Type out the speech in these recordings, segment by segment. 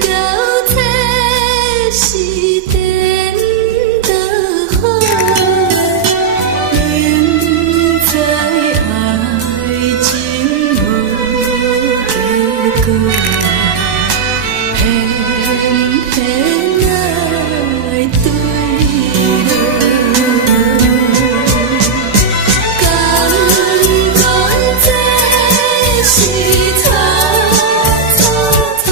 表体是颠倒好，明知爱情无结果，偏偏爱对落。感觉这是错错错。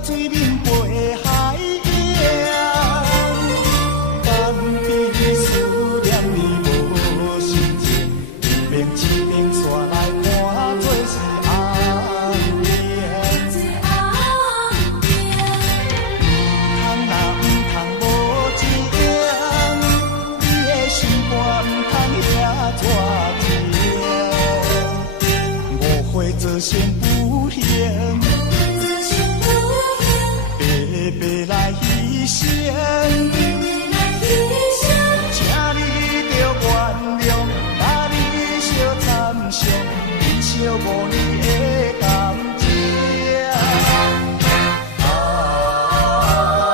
水面陪海洋，干比思念你无心情，一边一边煞来看做是红颜。唔通啦，唔通无情，你的心肝唔通遐热情，误会做成不幸。白来牺牲，请你着原谅，甲你相参详，珍惜5年的感情。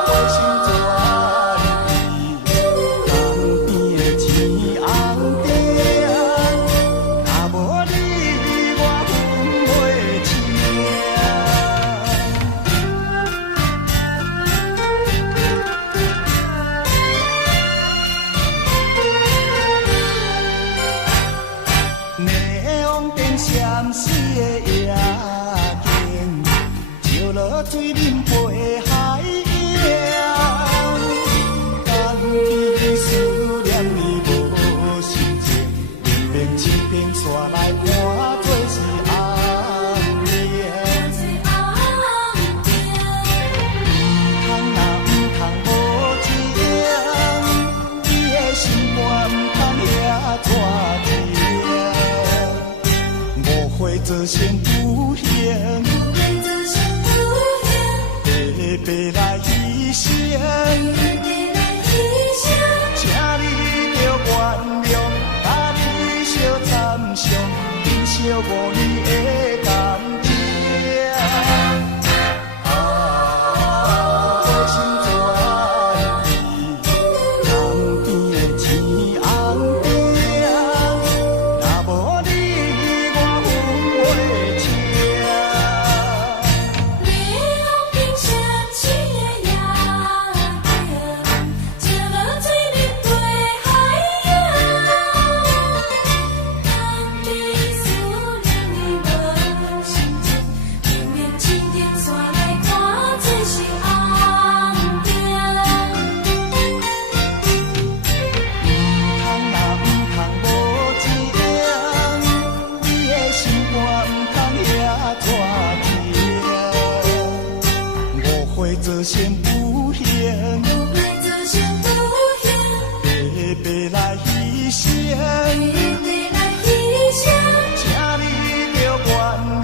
我心全意，江边的青红灯，若无你我分袂清。闪烁的夜景，照落水面陪海洋，干比思念你无心情，一边一边煞来看做是红颜。唔通啦，唔通无情，你的心肝唔通遐热情。会造成不幸，白来牺牲，请你着原谅，甲你相参详，珍惜5年的感情。我心全意，江边的青红灯，若无你我分袂清。造成不幸，白来牺牲，请你着原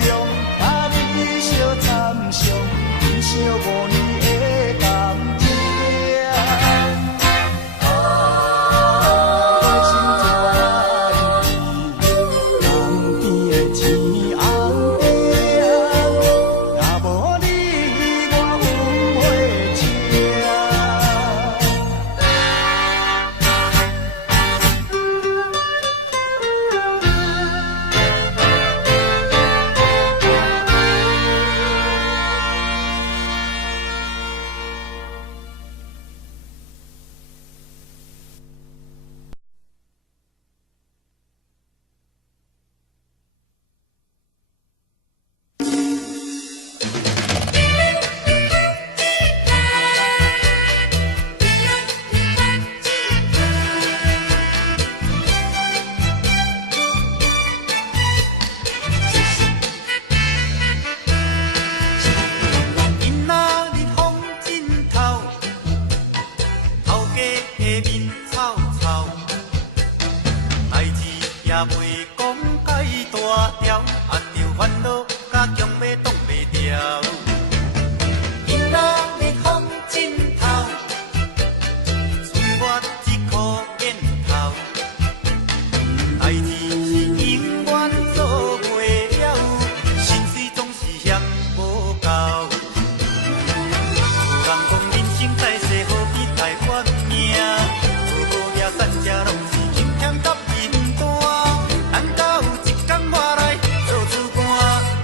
谅，甲你相参详，珍惜5年的感情。我心全意，江边的青红灯，若无你我分袂清。今仔日风真透，头家的面臭臭，代志也袂讲介大条，按着烦恼甲强要挡袂牢。今仔日风真透，剩我一颗烟头，代志是永远做袂了，心水总是嫌无够。有人讲人生在世何必来怨命，好好也善者拢是今天甲面单。等到有一天我来做主官，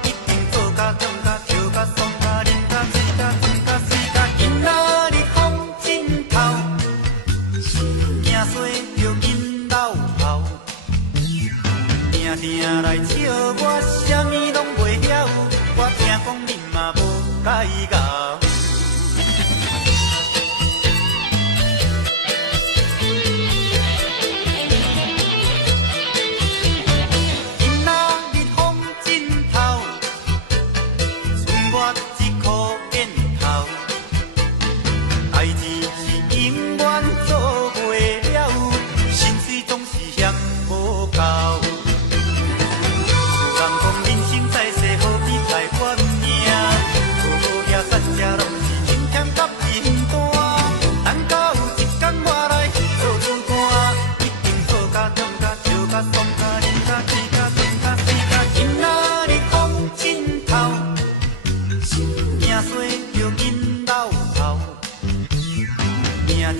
一定做甲强甲笑甲爽甲啉甲醉甲醉甲水甲。今仔日风真透，惊衰着因老后，定定来笑我，啥物拢袂晓。我听讲恁嘛无介意熬。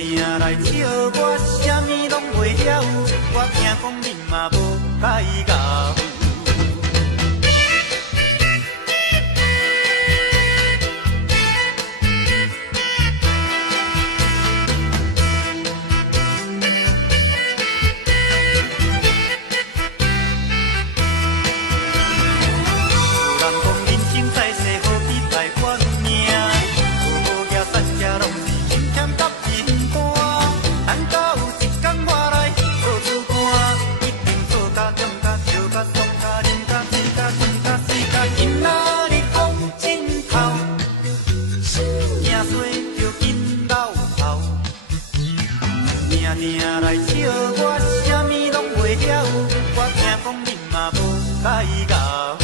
定来笑我，啥物拢袂晓，我惊讲恁嘛无解咬。定来笑我，啥物拢袂晓，我惊讲恁嘛无解咬。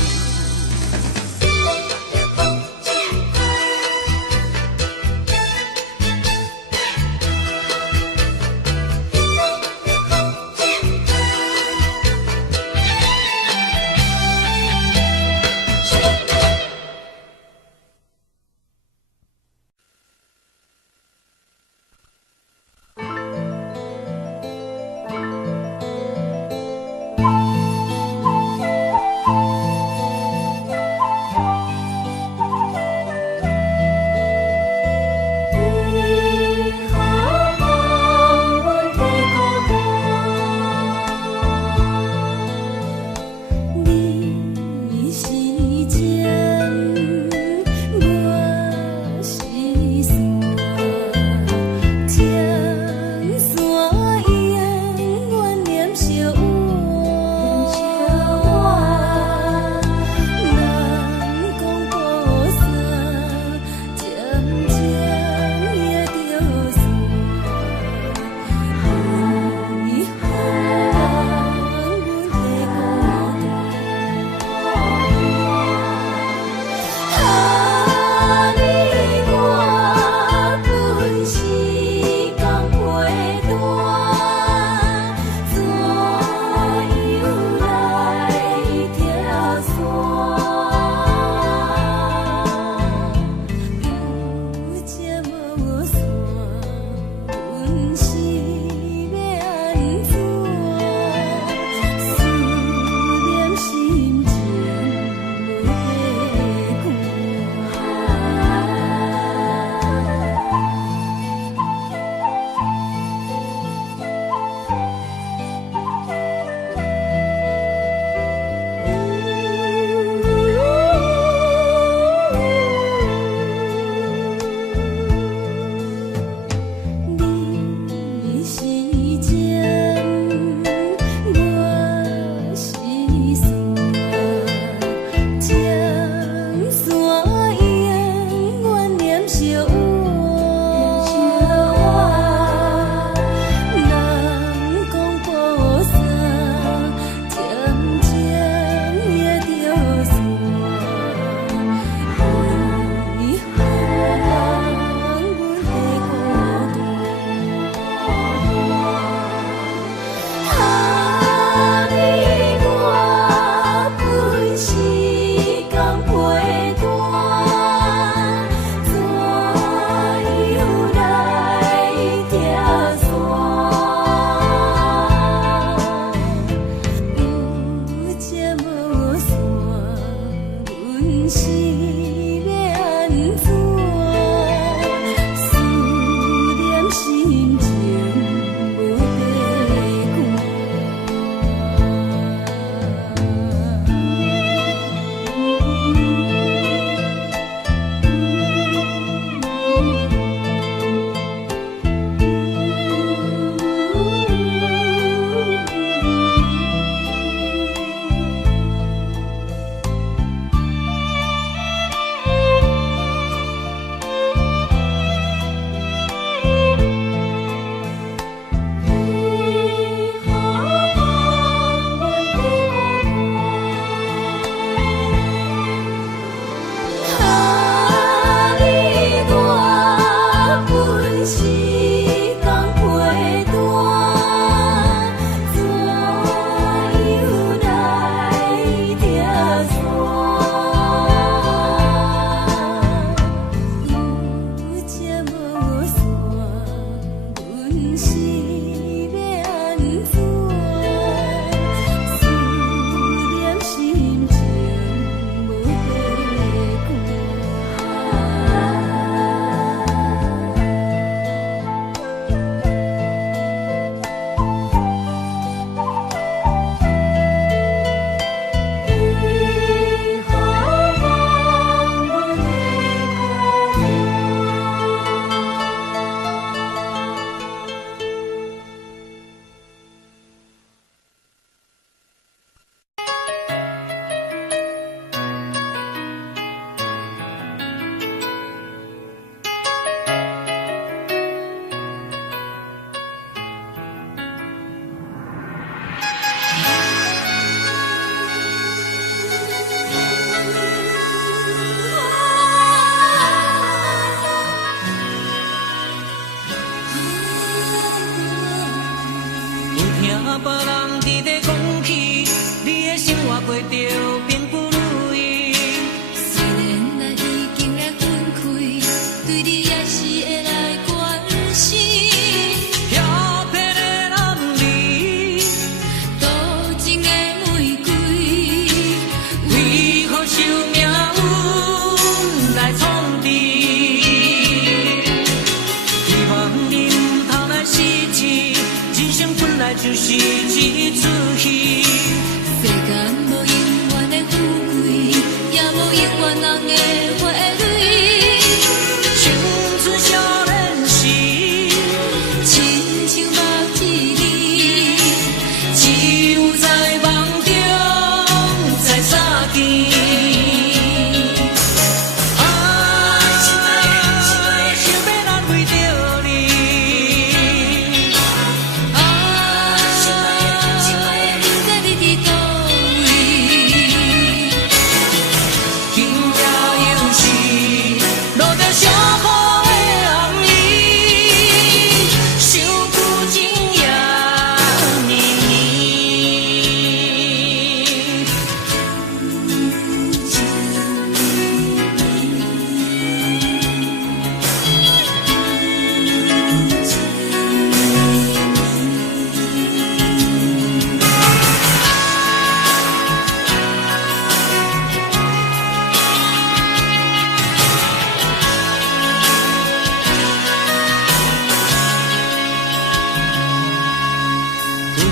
别人伫咧讲起，你的生活过着并不如意。虽然咱已经来分开，对你也是会来关心。漂泊的男儿，多情的玫瑰，为何受命运来创治？希望你唔通来失志，人生本来就是一出戏。世间无永远的富贵，也无永远人的花蕊。青春少年时，亲像目一日，只有在梦中才相见。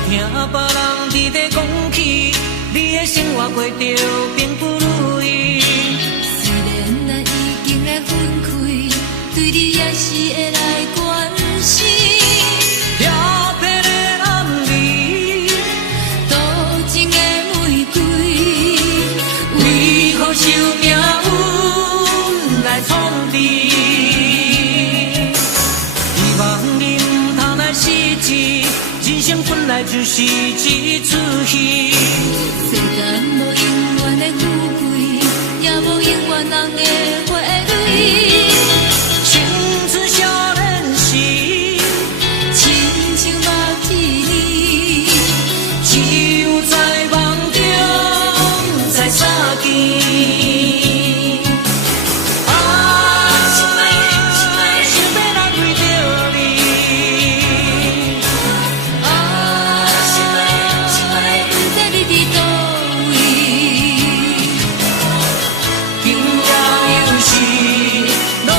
听别人伫咧讲起，你的生活过着并不如意。虽然咱已经来分开，对你也是会来关心。漂泊的男儿，多情的玫瑰，为何受命运来创治？希望你唔通来失志。人生本来就是一出戏，世间无永远的富贵，也无永远人的花蕊。青春少年时，亲像目一日，只有在梦中才相见。路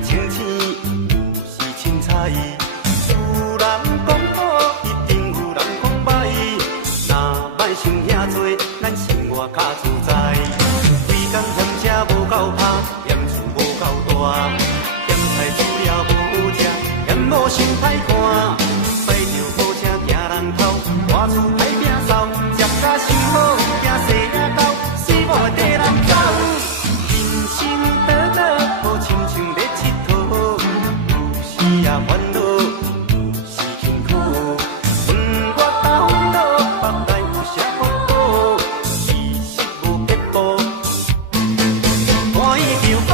清钱有时凊彩，有人讲好，一定有人讲歹。若莫想遐多，咱生活较自在。规工嫌车无够拍，嫌厝无够大，嫌菜煮了无食，嫌某想歹看。驶着好车行人头，外厝歹摒扫，食甲想好，惊细仔狗，死无地人走。人生短短，好亲像咧佚佗，有时也烦恼，有时辛苦。问我到倒，腹内有啥福报？其实无撇步，欢喜就好。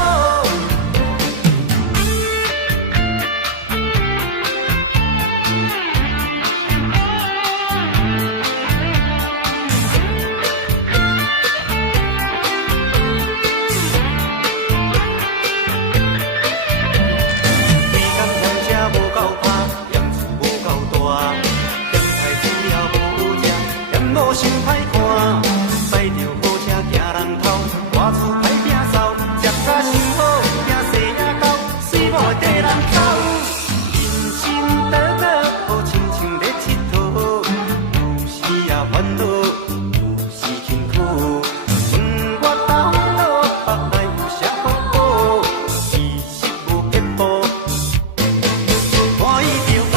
无想歹看，驶着好车行人头，外厝歹摒扫，食甲想好，惊细仔狗，死无地人走。人生短短，好亲像咧佚佗，有时也烦恼，有时辛苦。问我到倒，腹内有啥福报？其实无撇步，欢喜就好。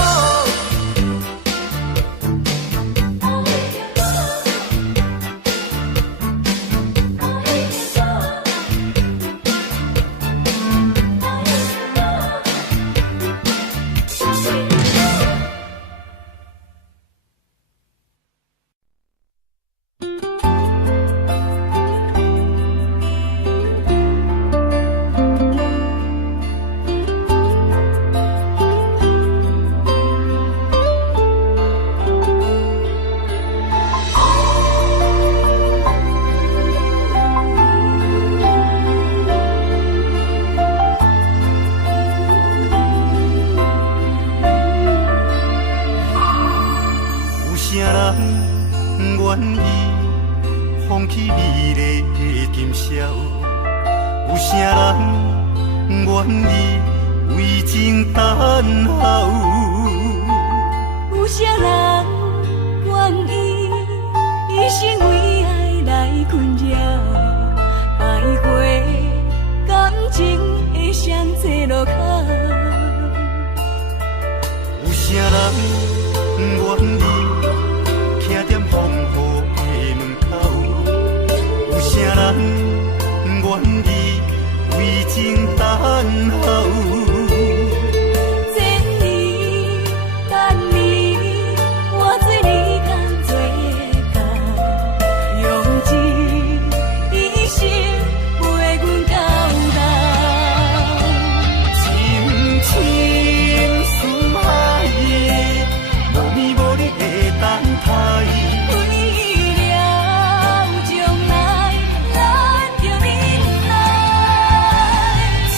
愿意放弃美丽的今宵，有啥人愿意为情等候？有啥人愿意一生为爱来困扰？爱过感情的双侧路口，有啥人愿意？徛在风雨的门口，有啥人愿意为情等候？千年等你，我做你甘做到，用一生陪阮到老。深深思海，无眠无日的等待。为了将来，咱着忍耐。深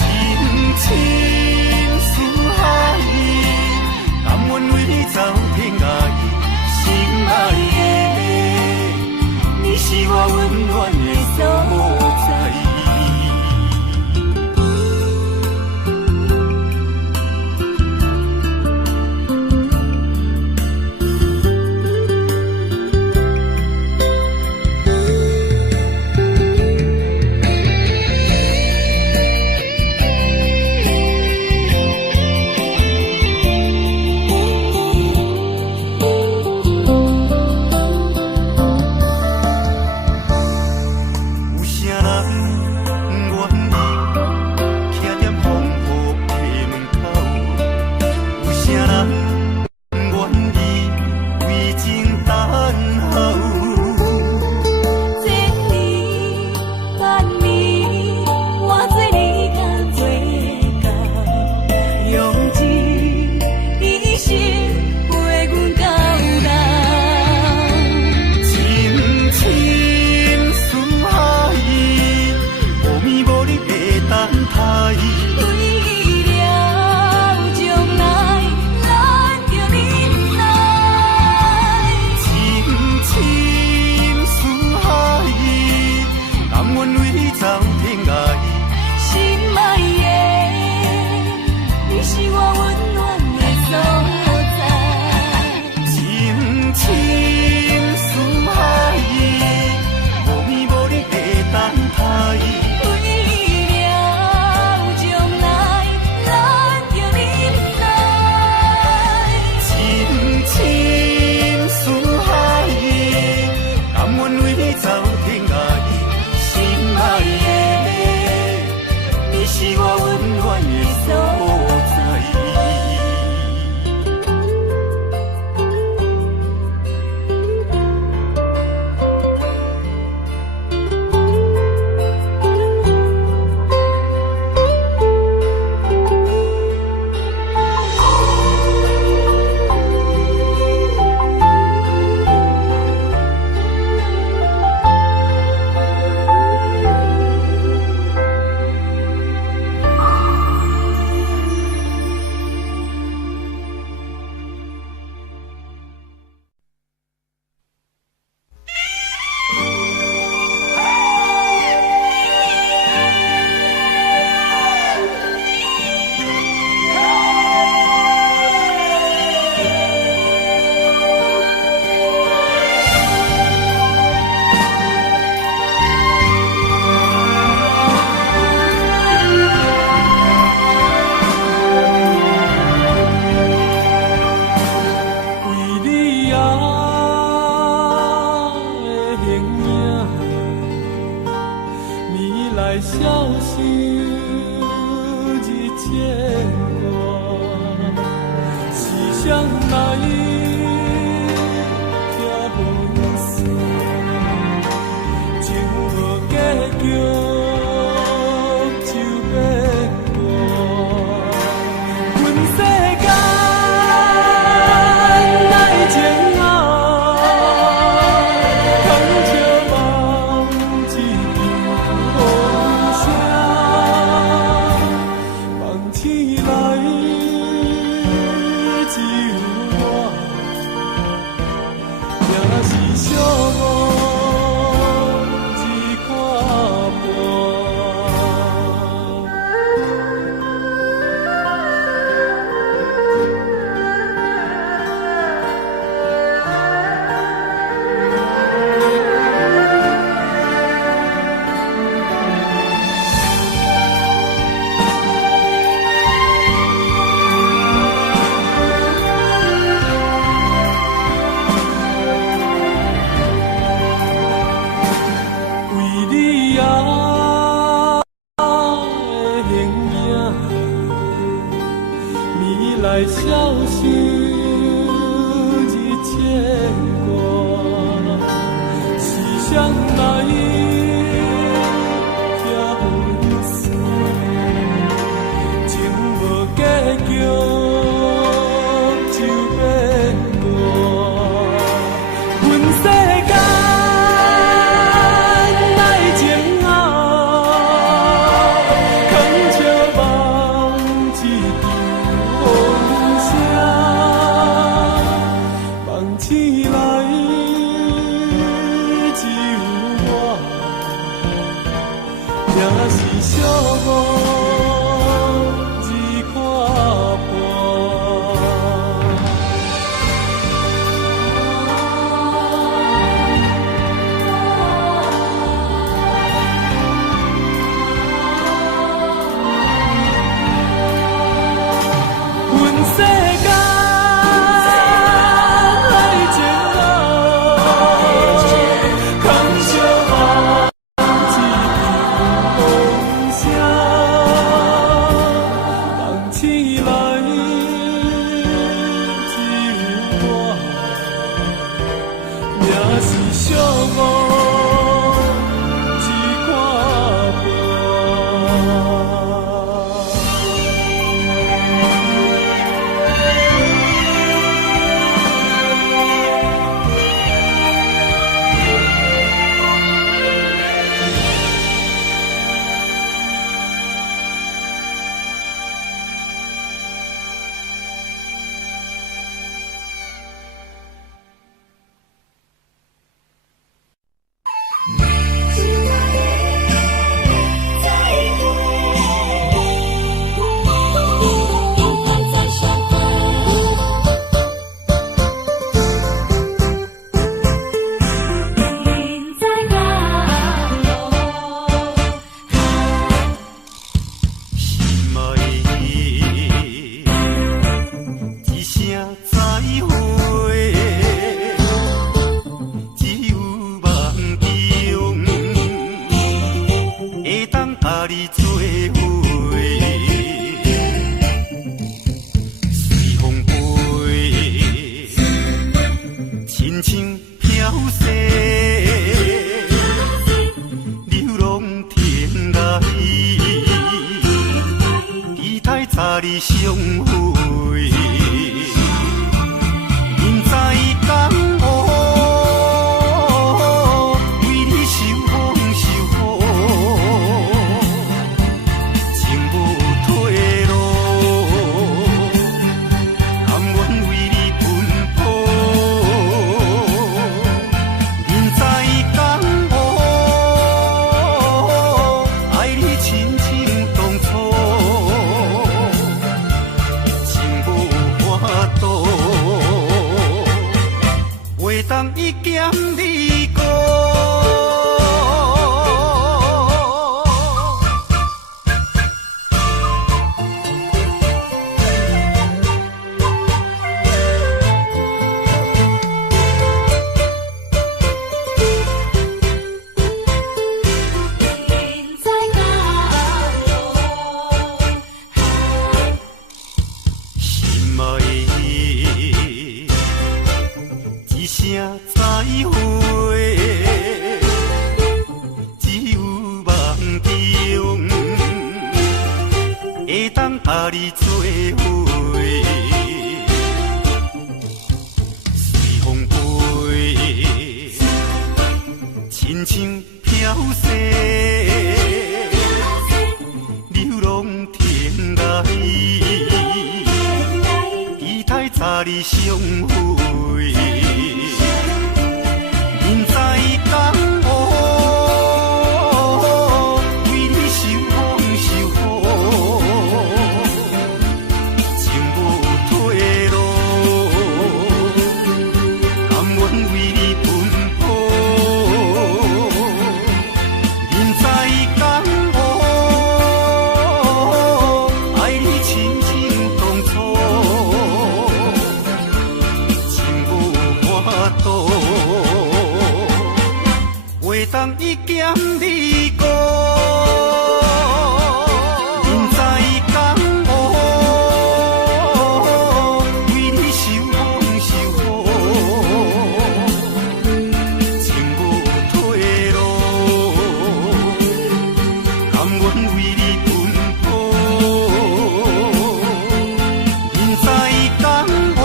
来只有我，也是寂寞一块半。来消受一牵挂，时常来遐远山，情无结局就变卦，阮世间来煎熬，牵笑望一场风声，梦醒来只有我，也是寂寞一块半。阮世间来煎熬，空笑望一场风声，梦醒来只有我，也是寂寞一块半。亲像飘逝，流浪天涯。甲你相会，人在江湖，为你受风受雨，情无退路，甘愿为你奔波，人在江湖，爱你亲情当初。袂当一剑你过，人在江湖，为你受风受雨，情无退路，甘愿为你奔波，人在江湖。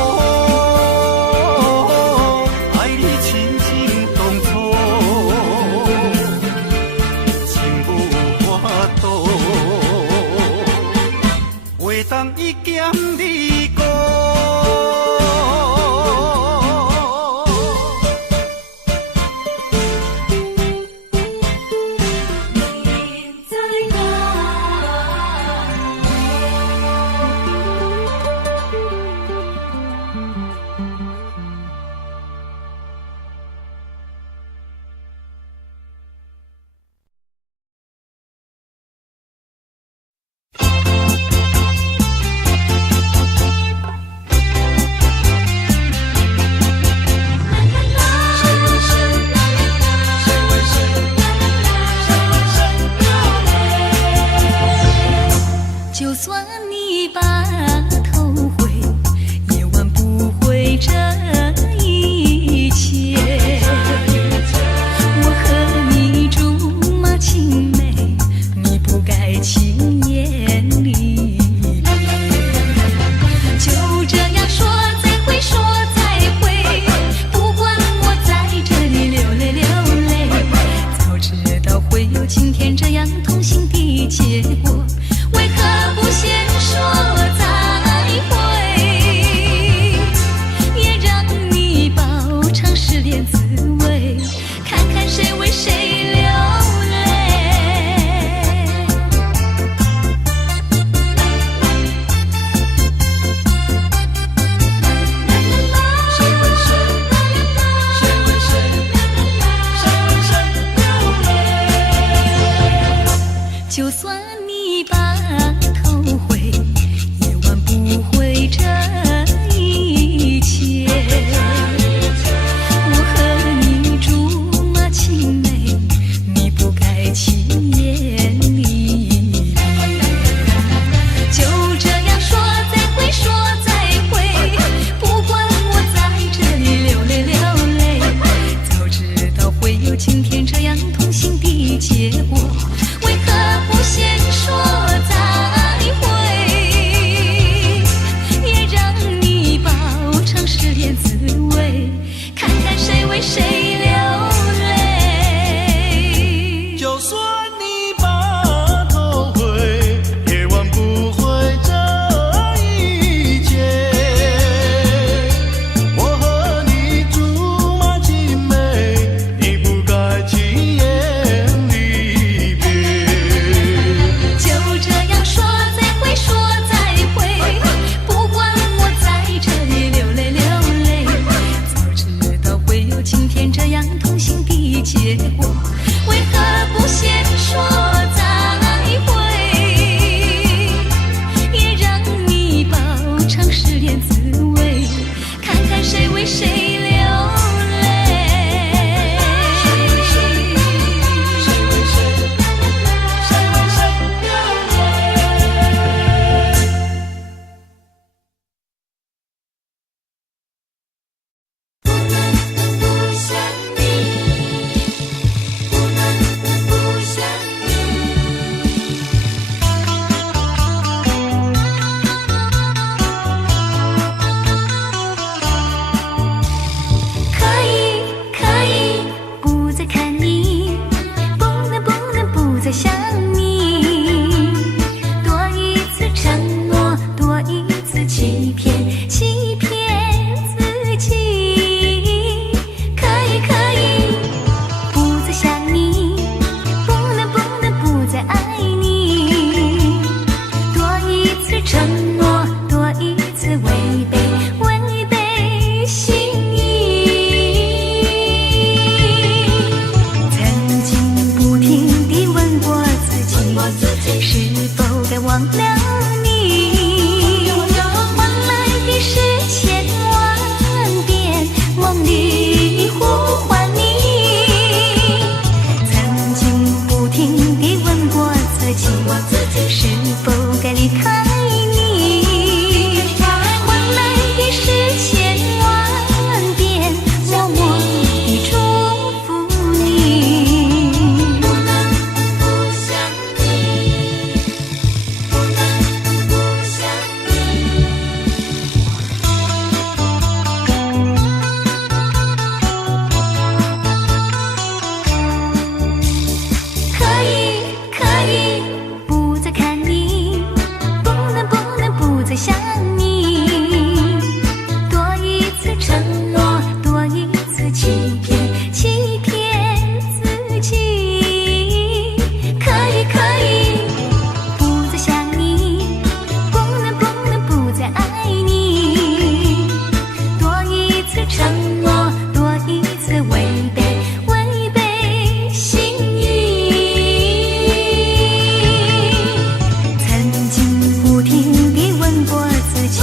袂当一剑你过。你，多一次承诺，多一次欺骗，欺骗自己。可以，可以，不再想你，不能不再爱你。多一次承诺，多一次违背心意。曾经不停地问过自己，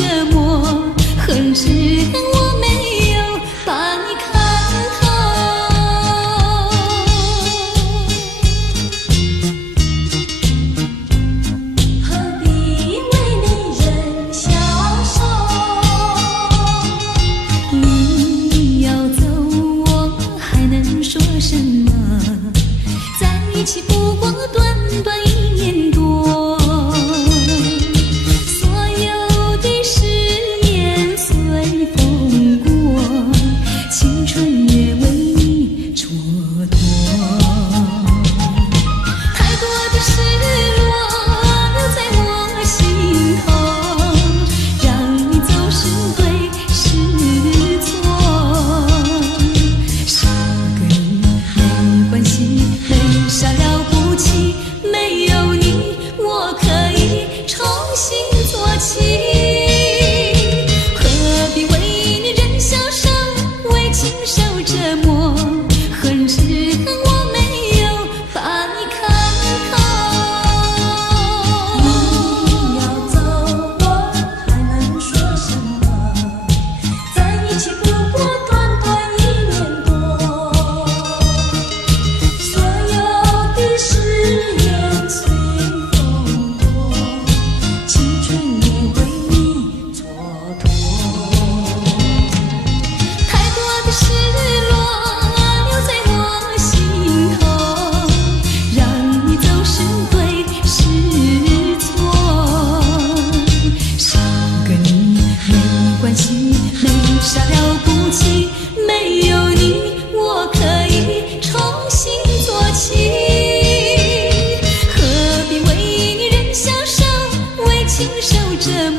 折磨，恨是恨我没有把你看透。何必为美人消瘦？你要走，我还能说什么？在一起不过短短1年多，所有的誓言随风过，青春也为你蹉跎。太多的失落留在我心头，让你走是对是错，少个你没关系，没啥了不起，没有你我可以重新做起。何必为你人消瘦，为情受折磨，恨是恨我没有把你看透。你要走，我还能说什么？在一起不过短短1年多，所有的誓言随风过，青春也为你蹉跎。太多的失落留在我心头，让你走是对是错，少个你没关系，没啥了不起，没有你我可以重新做起。何必为你人消瘦，为情受折磨，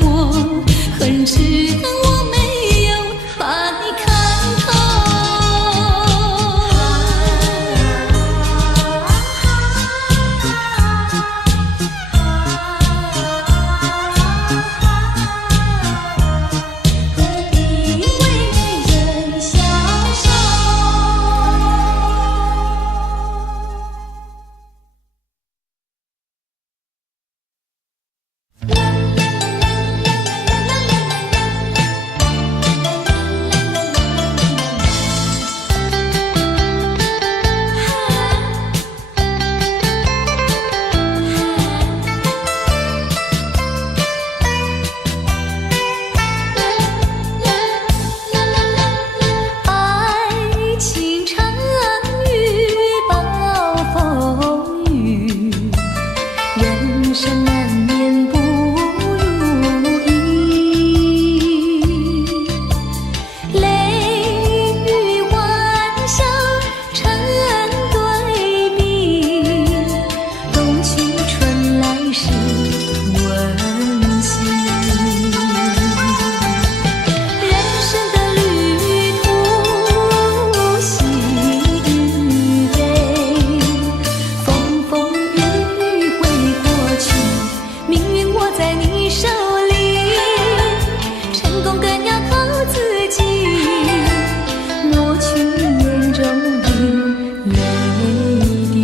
恨是恨我没有把你看透。何必为美人消瘦？爱情长于暴风雨，人生难免不如意，泪与欢笑成对比，冬去春来是温馨。人生的旅途喜与悲，风风雨雨会过去，命运握在你手里，成功更要靠自己，抹去眼中的泪滴。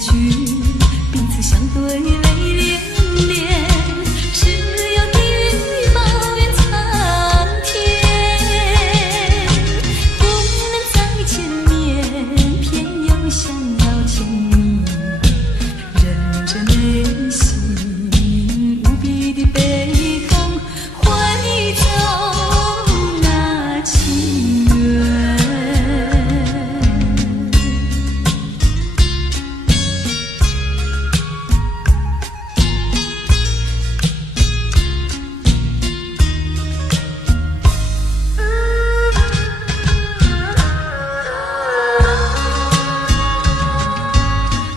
局，彼此相对泪连连，只有地狱抱怨苍天，不能再见面，偏又想要亲密，忍着内心无比的悲痛，挥走那情缘。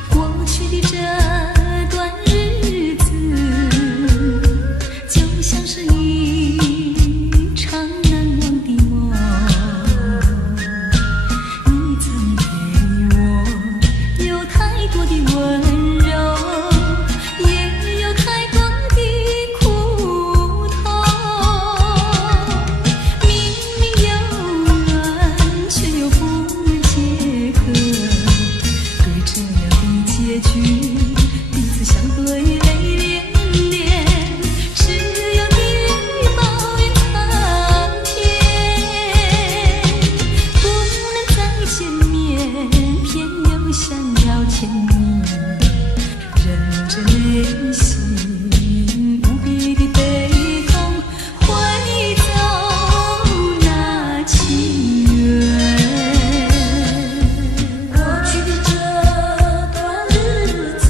过去的这段日子，就像是一场难忘的梦。你曾给我有太多的温柔，也有太多的苦痛。明明有缘，却又不能结合。对这样的结局，彼此相对泪连连，只有地狱抱怨苍天，不能再见面，偏又想要亲密，忍着内心无比的悲痛，挥走那情缘。过去的这段日子，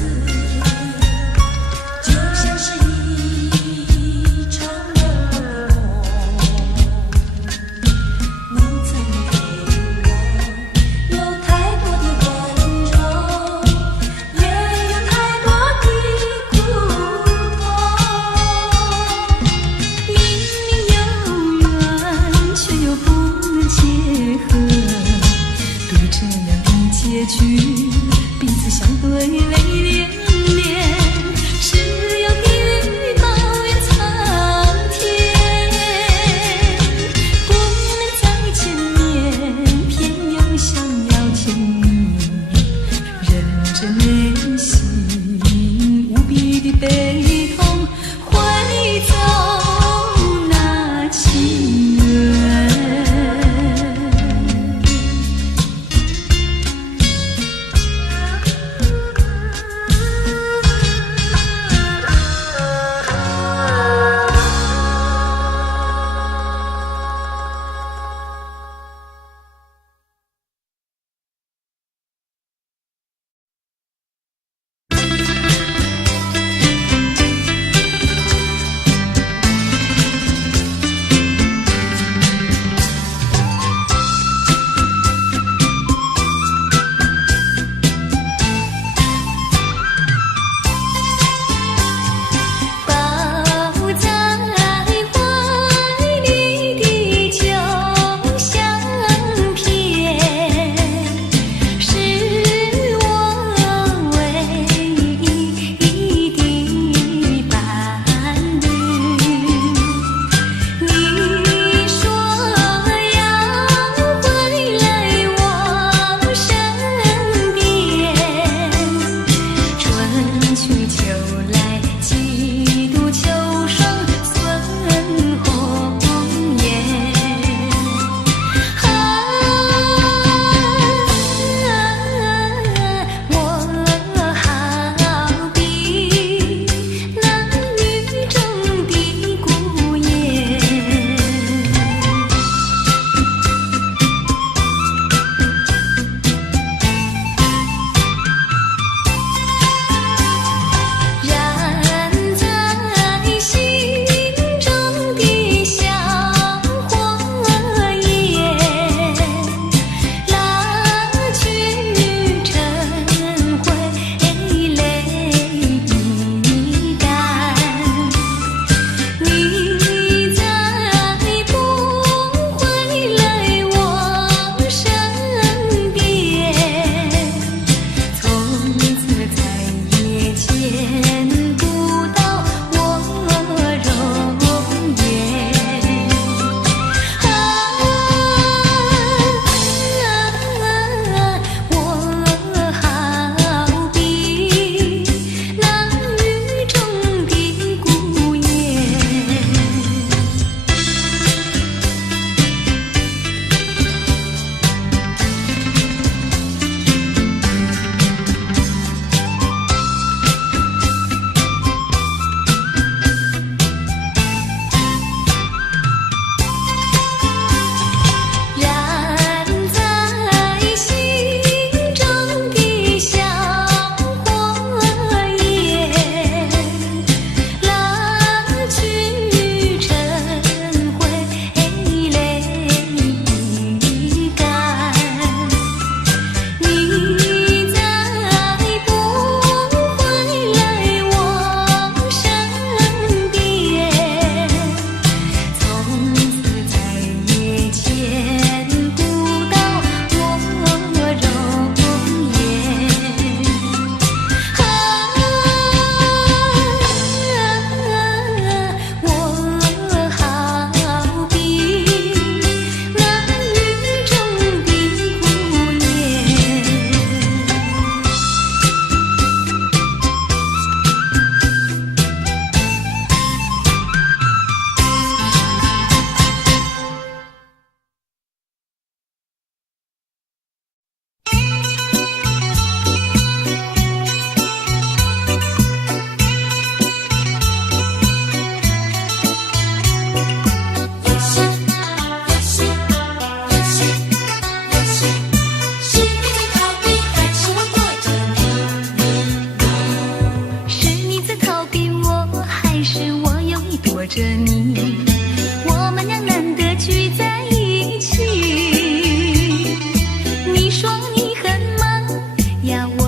就像是一场噩梦。你曾给我有太多的温柔，也有太多的苦痛。明明有缘，却又不能结合。对这样的结局，彼此相对泪连连，只有地狱抱怨苍天，不能再见面，偏又想要亲密，忍着内心无比的悲痛，挥走那情缘。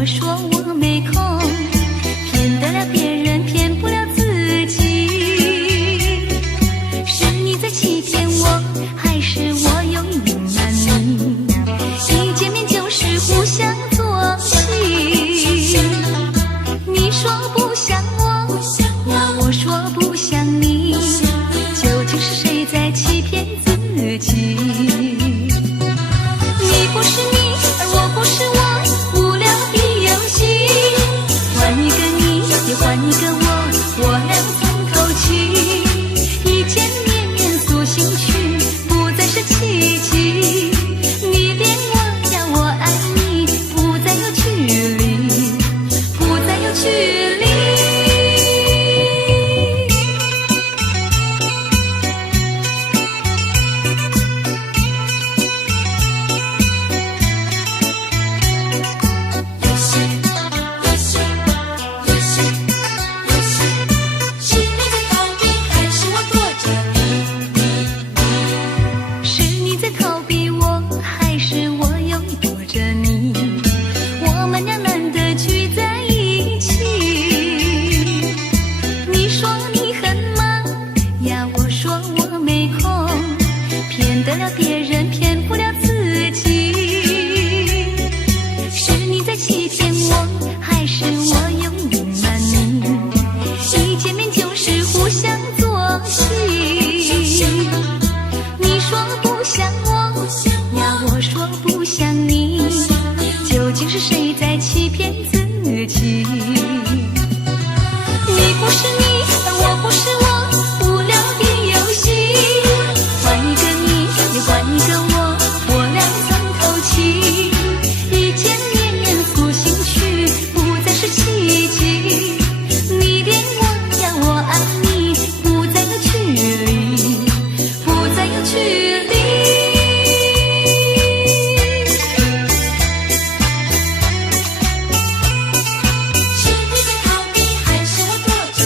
说我没空，骗得了别人，骗不了自己。是你在欺骗我，还是我有隐瞒你？一见面就是互相作戏。你说不像我，我说不像你，究竟是谁在欺骗自己？你不是你，而我不是我，无聊的游戏。换一个你，也换一个我俩从头起。一见面诉心曲，不再是奇迹。你恋我呀，我爱你，不再有距离，不再有距离。是你在逃避我，还是我又躲着你？我们俩难得聚在一起。你说你很忙呀，我说我没空，骗得了别人，骗不了自己。是你在欺骗我，还是我有隐瞒你？一见面就是互相作戏。你说不像我呀，我说不像你，究竟是谁在欺骗自己？你不是你，而我不是我，无聊的游戏。换一个你，也换一个我俩从头起。一见面诉心曲，不再是奇迹。你恋我呀，我爱你，不再有距离，不再有距离。是你在逃避，还是我躲着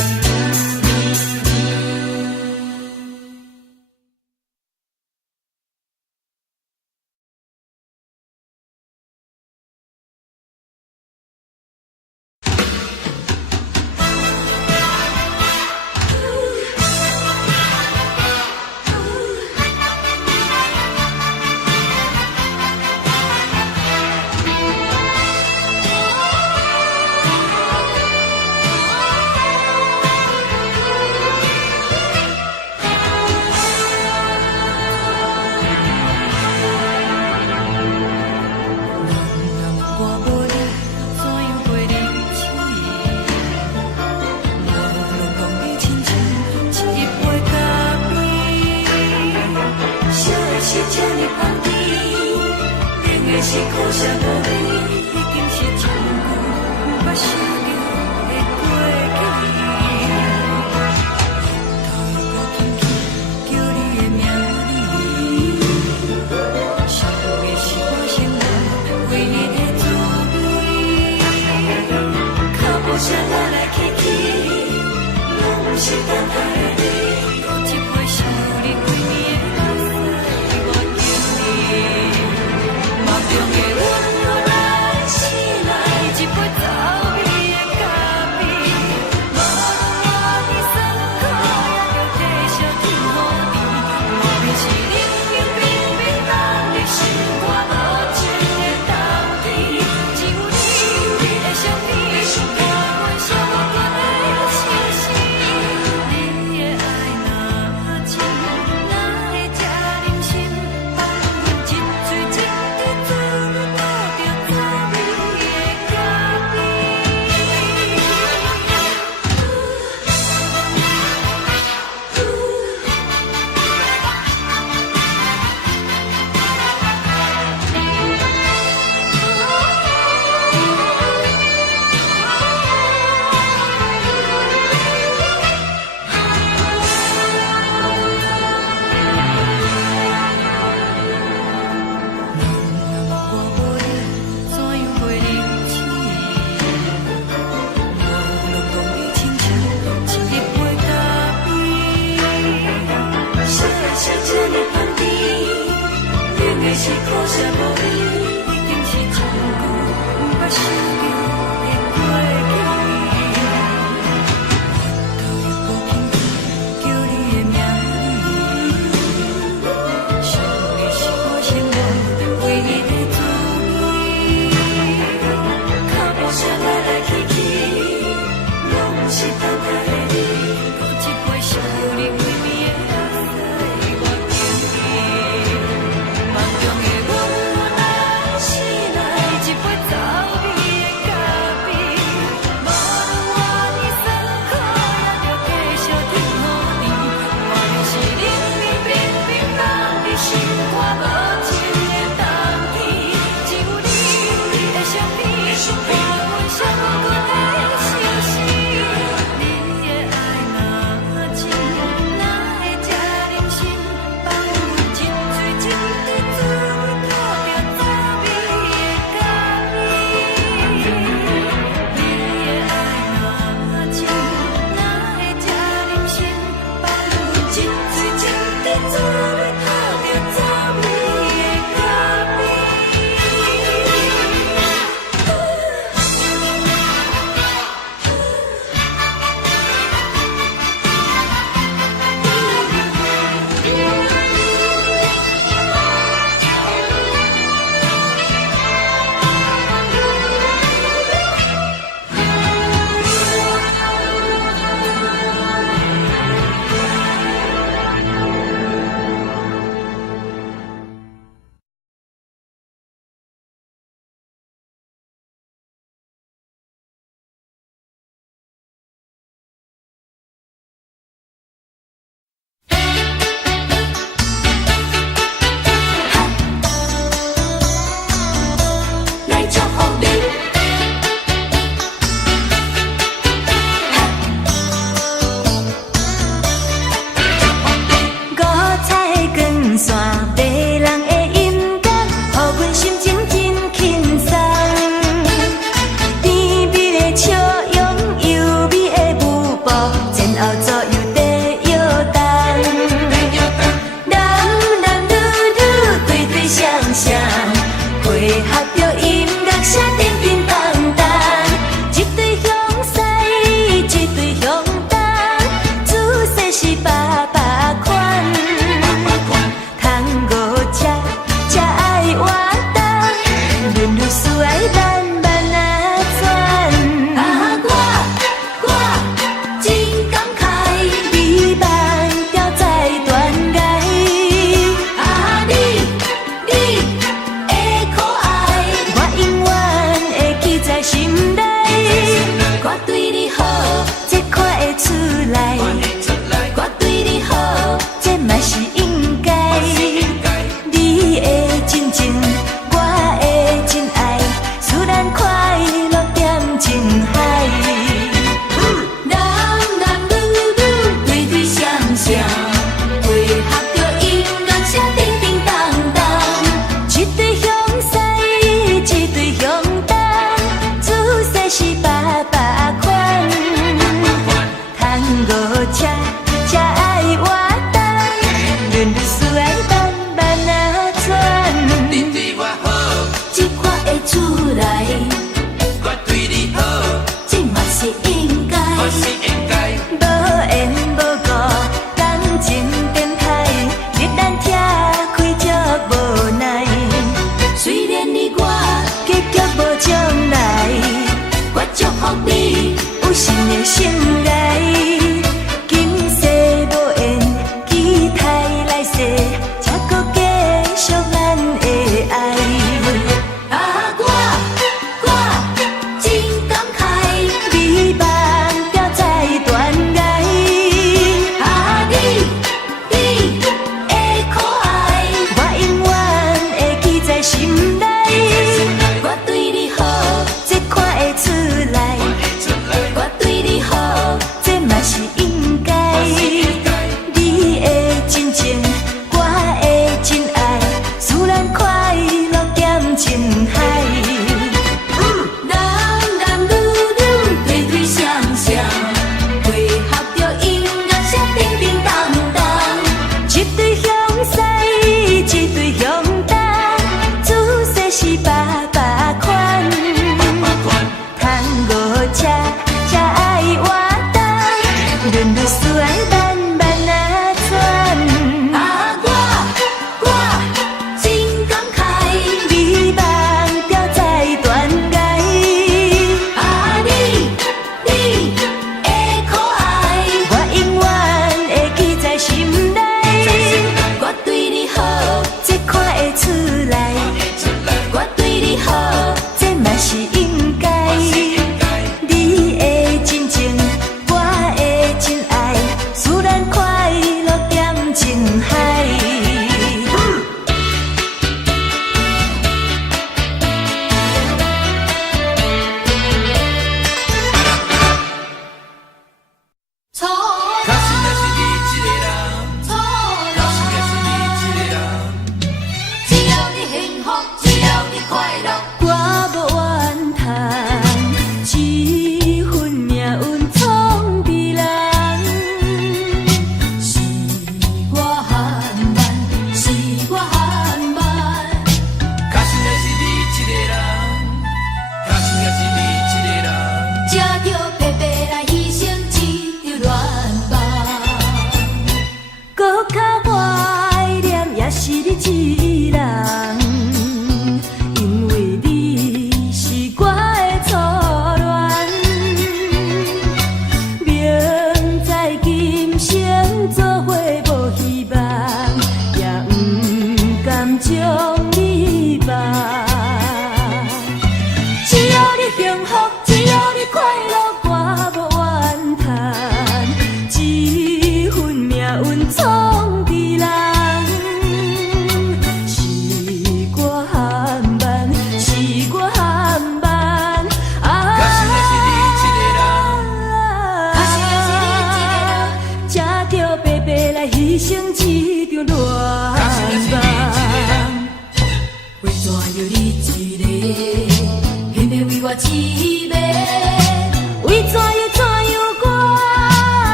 是苦涩无味，已经是一句不捌想着的过去。头又轻轻叫你的名字，想的是我心内为你的滋味。脚步声来来去去，拢不是等待的你，有一回想你几年的目屎我丢你。梦中的阮落来醒来，一杯走味的咖啡，无论我的酸苦，也着继续甜予你。莫名是冷冷冰冰，咱的心肝无情的斗阵，只有你会想你，看阮寂寞的清醒。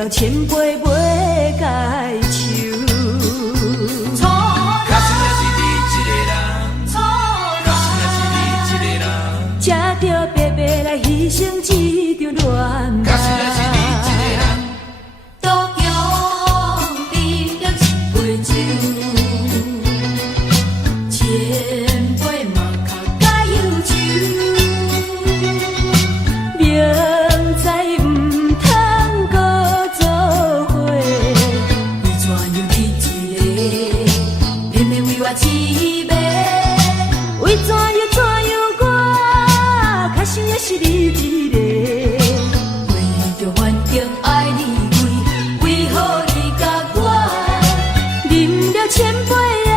了千杯袂解愁。假使也是你一个人，假使也是你一个人，才着白白来牺牲一场恋假使也是你一个人，都用你了一杯酒，千杯嘛较解忧愁。明知唔通搁做伙，为怎样你一个，偏偏为我凄迷？为怎样我，较想也是你一个？为着反正爱你为何你甲我啉了千杯啊，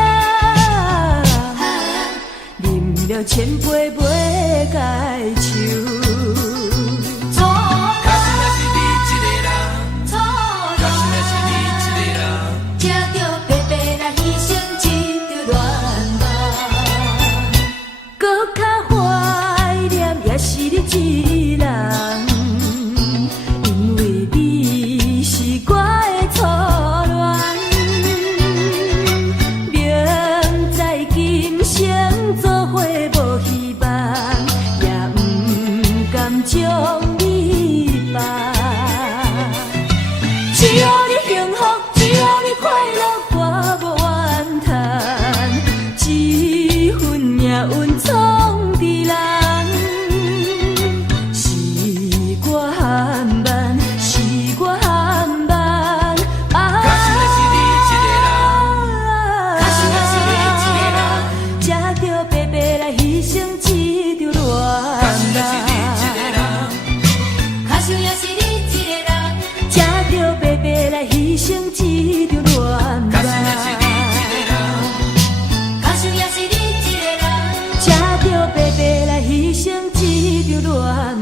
啉了千杯袂解愁。假使也是你一个人，假使也是你一个人，才着白白来牺牲一场恋梦，搁较怀念也是你一人，因为你是我的初恋。明知今生做伙无希望，也不甘将你放。只要你幸福，只要你快乐，我无怨叹。一份命运闯伫人，是我含慢，是我含慢。假使也是你一个人，假使也是你一个人，才着白白来牺牲一场假使也是你恋一个人，假想也是你一个人，才着白白来牺牲一场恋假使也是你一个人，假想也是你一个人，才着白白来牺牲一场恋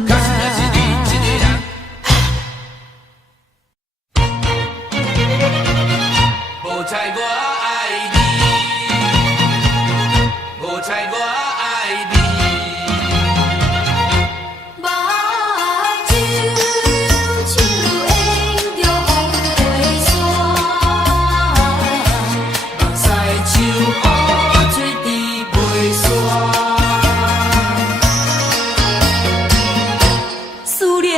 假使也是你一个人，无猜我爱你，无猜我爱你。目睭手牵着风飞山，目屎像雨水滴袂散。思念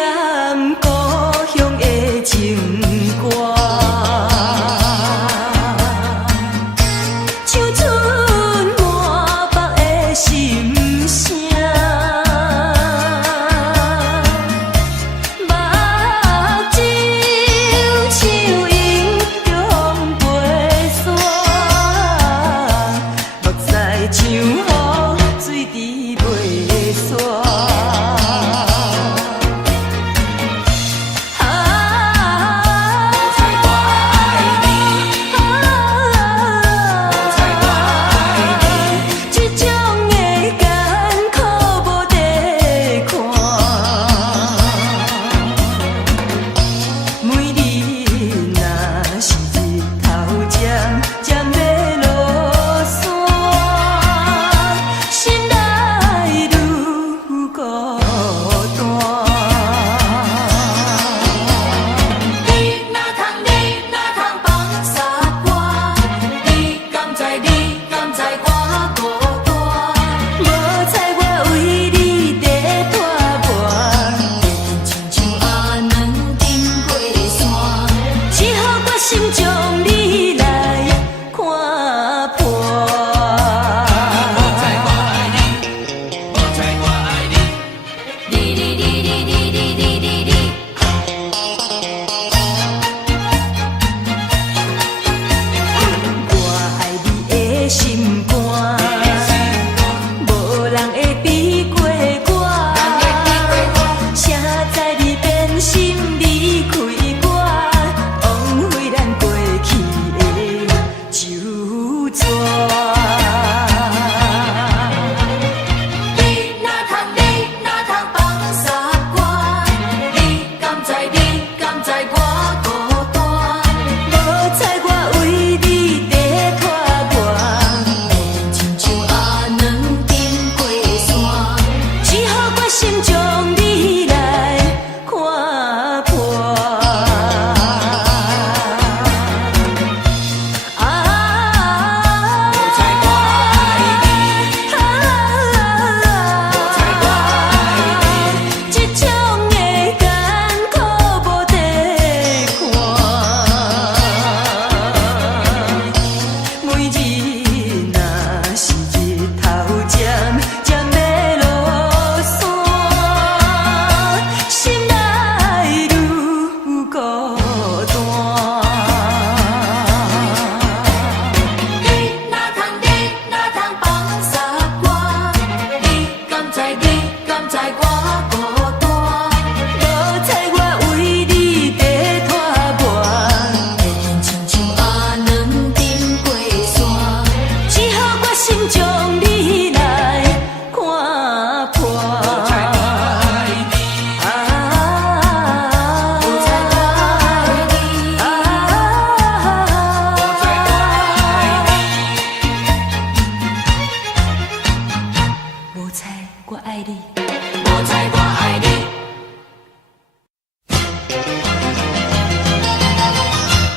故乡的情歌，唱出满腹的心声。目睭像迎着风飞山，目屎像雨水滴袂散。这种的艰苦无地看，每日若是日头渐渐要落山，心内愈孤单。你若通放下我，你敢知我孤单？无猜我为你在拖磨，天亲像阿软顶过山，只好决心将你来看破。无猜我爱你，无猜我爱你。我爱你的心肝，无人会比过我。谁知你变心离开我，枉费咱过去的纠缠。你若通放下我，你敢知我孤单？无猜我为你在拖磨，天亲像阿软顶过山，只好决心将你来看破。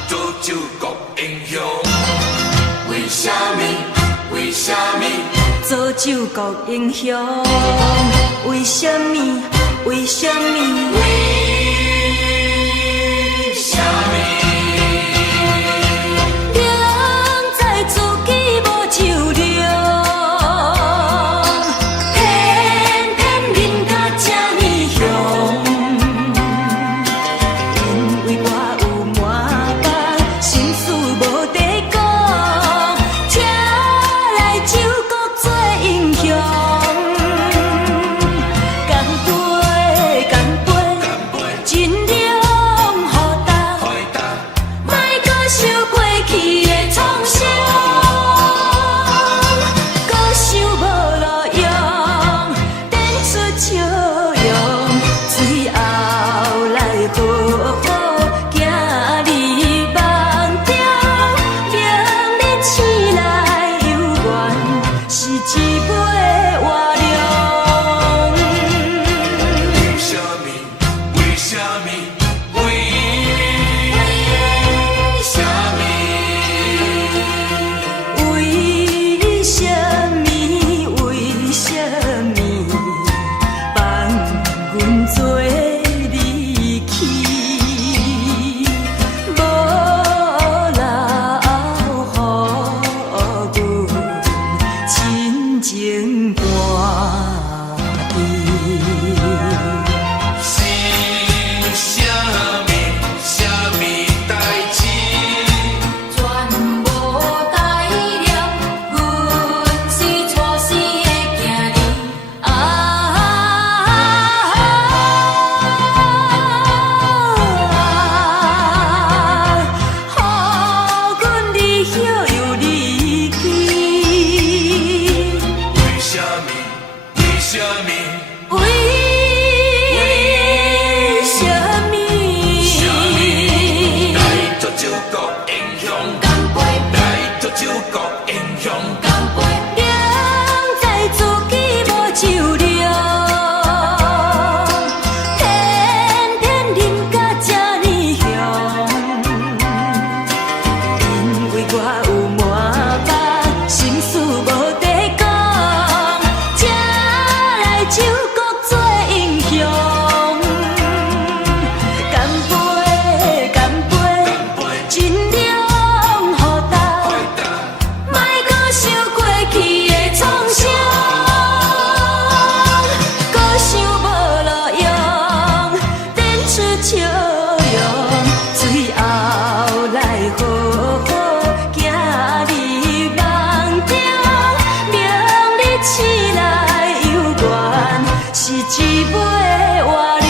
做酒国英雄，为什么？为什么？做救国英雄，为什么？为什么？为什么？明知自己无酒量，偏偏饮甲这呢香。因为我有满腹心事无地讲，请来救国做英雄。干杯，干杯，尽量互答，莫搁想过去的创伤，搁想无路用，展出笑容，最后来好好行入梦中，明日醒来犹原是一杯活量。为什么？为什么？为什么？为什么？为什么放阮做离去？无留予阮亲情伴伊。是什么代志？全无代念，阮是初生的囝儿予阮离晓又离去。为什么？为什么？为什么？来做酒国英雄，干杯！来做酒国英雄，干杯！明知自己无酒量，偏偏饮甲这呢香。因为我有满腹心事无地讲，请来救国做英雄。干杯，干杯，尽量互答。莫搁想过去的创伤，搁想无路用，展出笑容，最后来好好行入梦中，明日醒来犹原是一杯活量。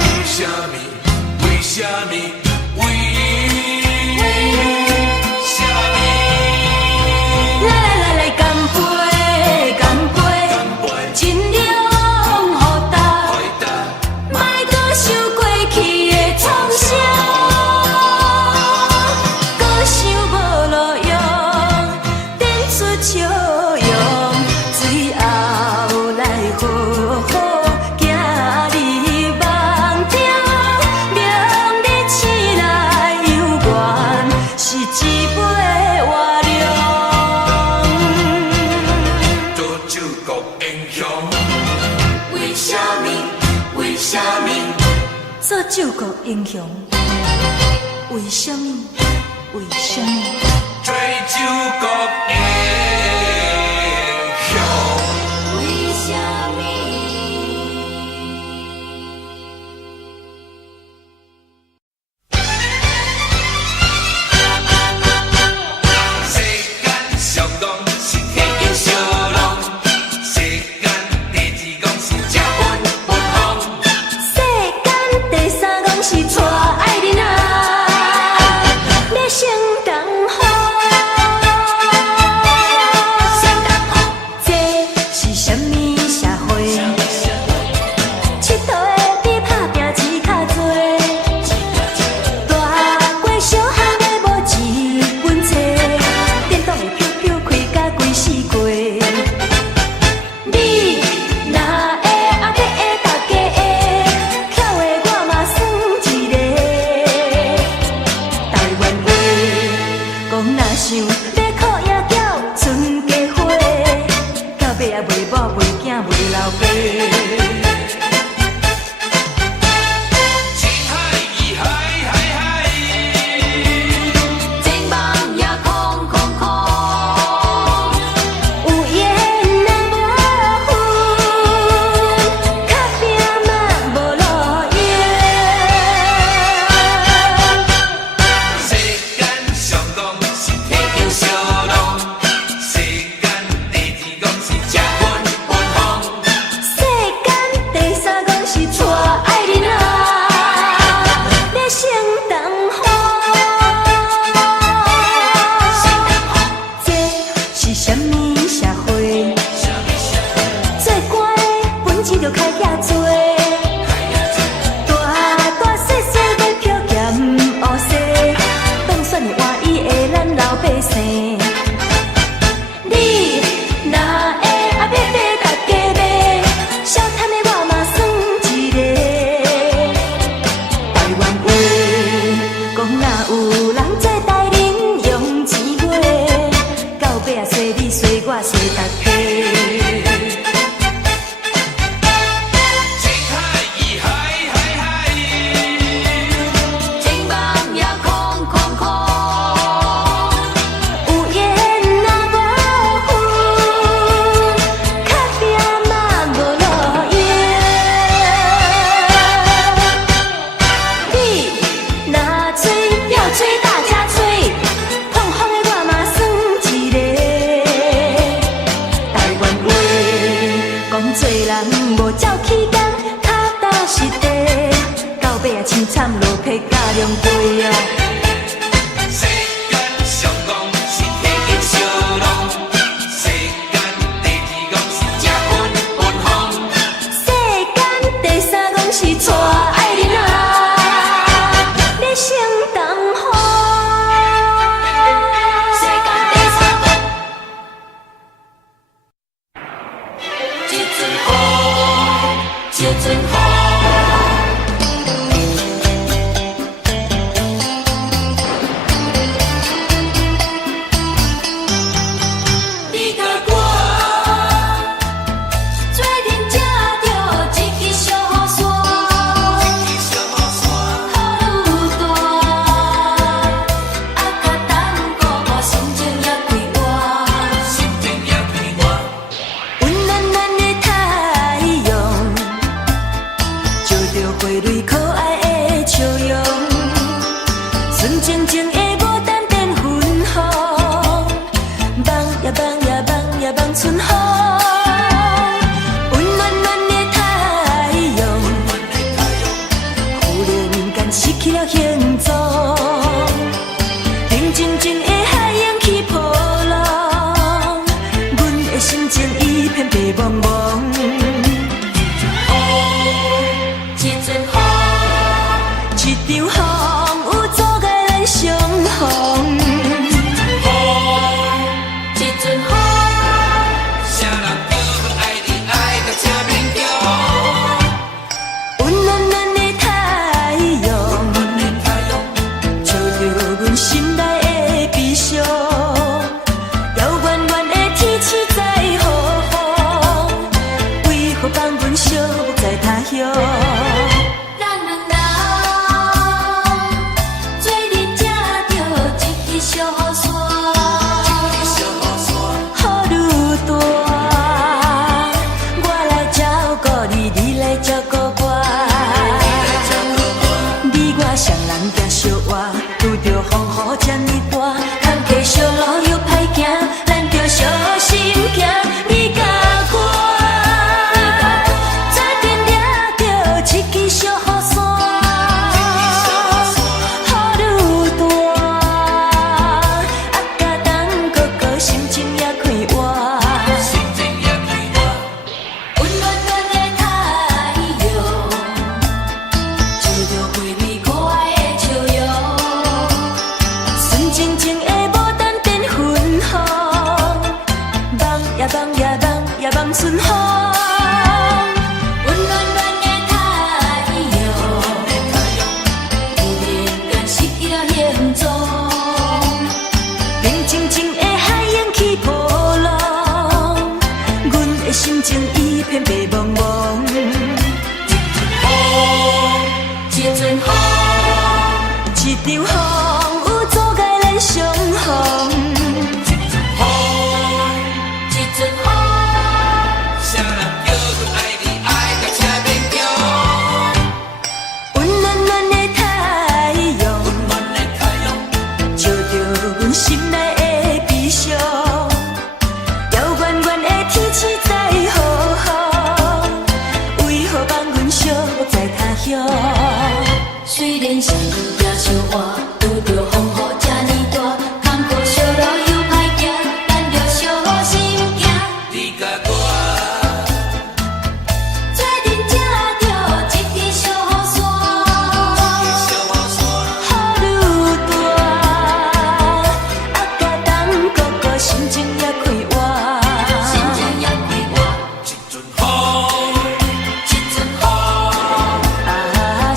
为什么？为什么？为什么？来，干杯，干杯，尽量互答，莫搁想过去的创伤，搁想无路用，展出笑容，最后来好好行入梦中，明日醒来犹原是一杯活量。做酒国英雄，为什么？为什么？做救国英雄？为什么？为什么？做酒国英雄。为什么？世间上讲是天经小浪，世间第二讲是食本行。世间第三讲是娶爱人啊，要成同好。惨落魄甲量杯哦。世间上讲是天经小浪，世间第二讲是吃分分风，世间第三讲是娶爱人啊，你成东风。世间第三讲，一阵风，一阵风。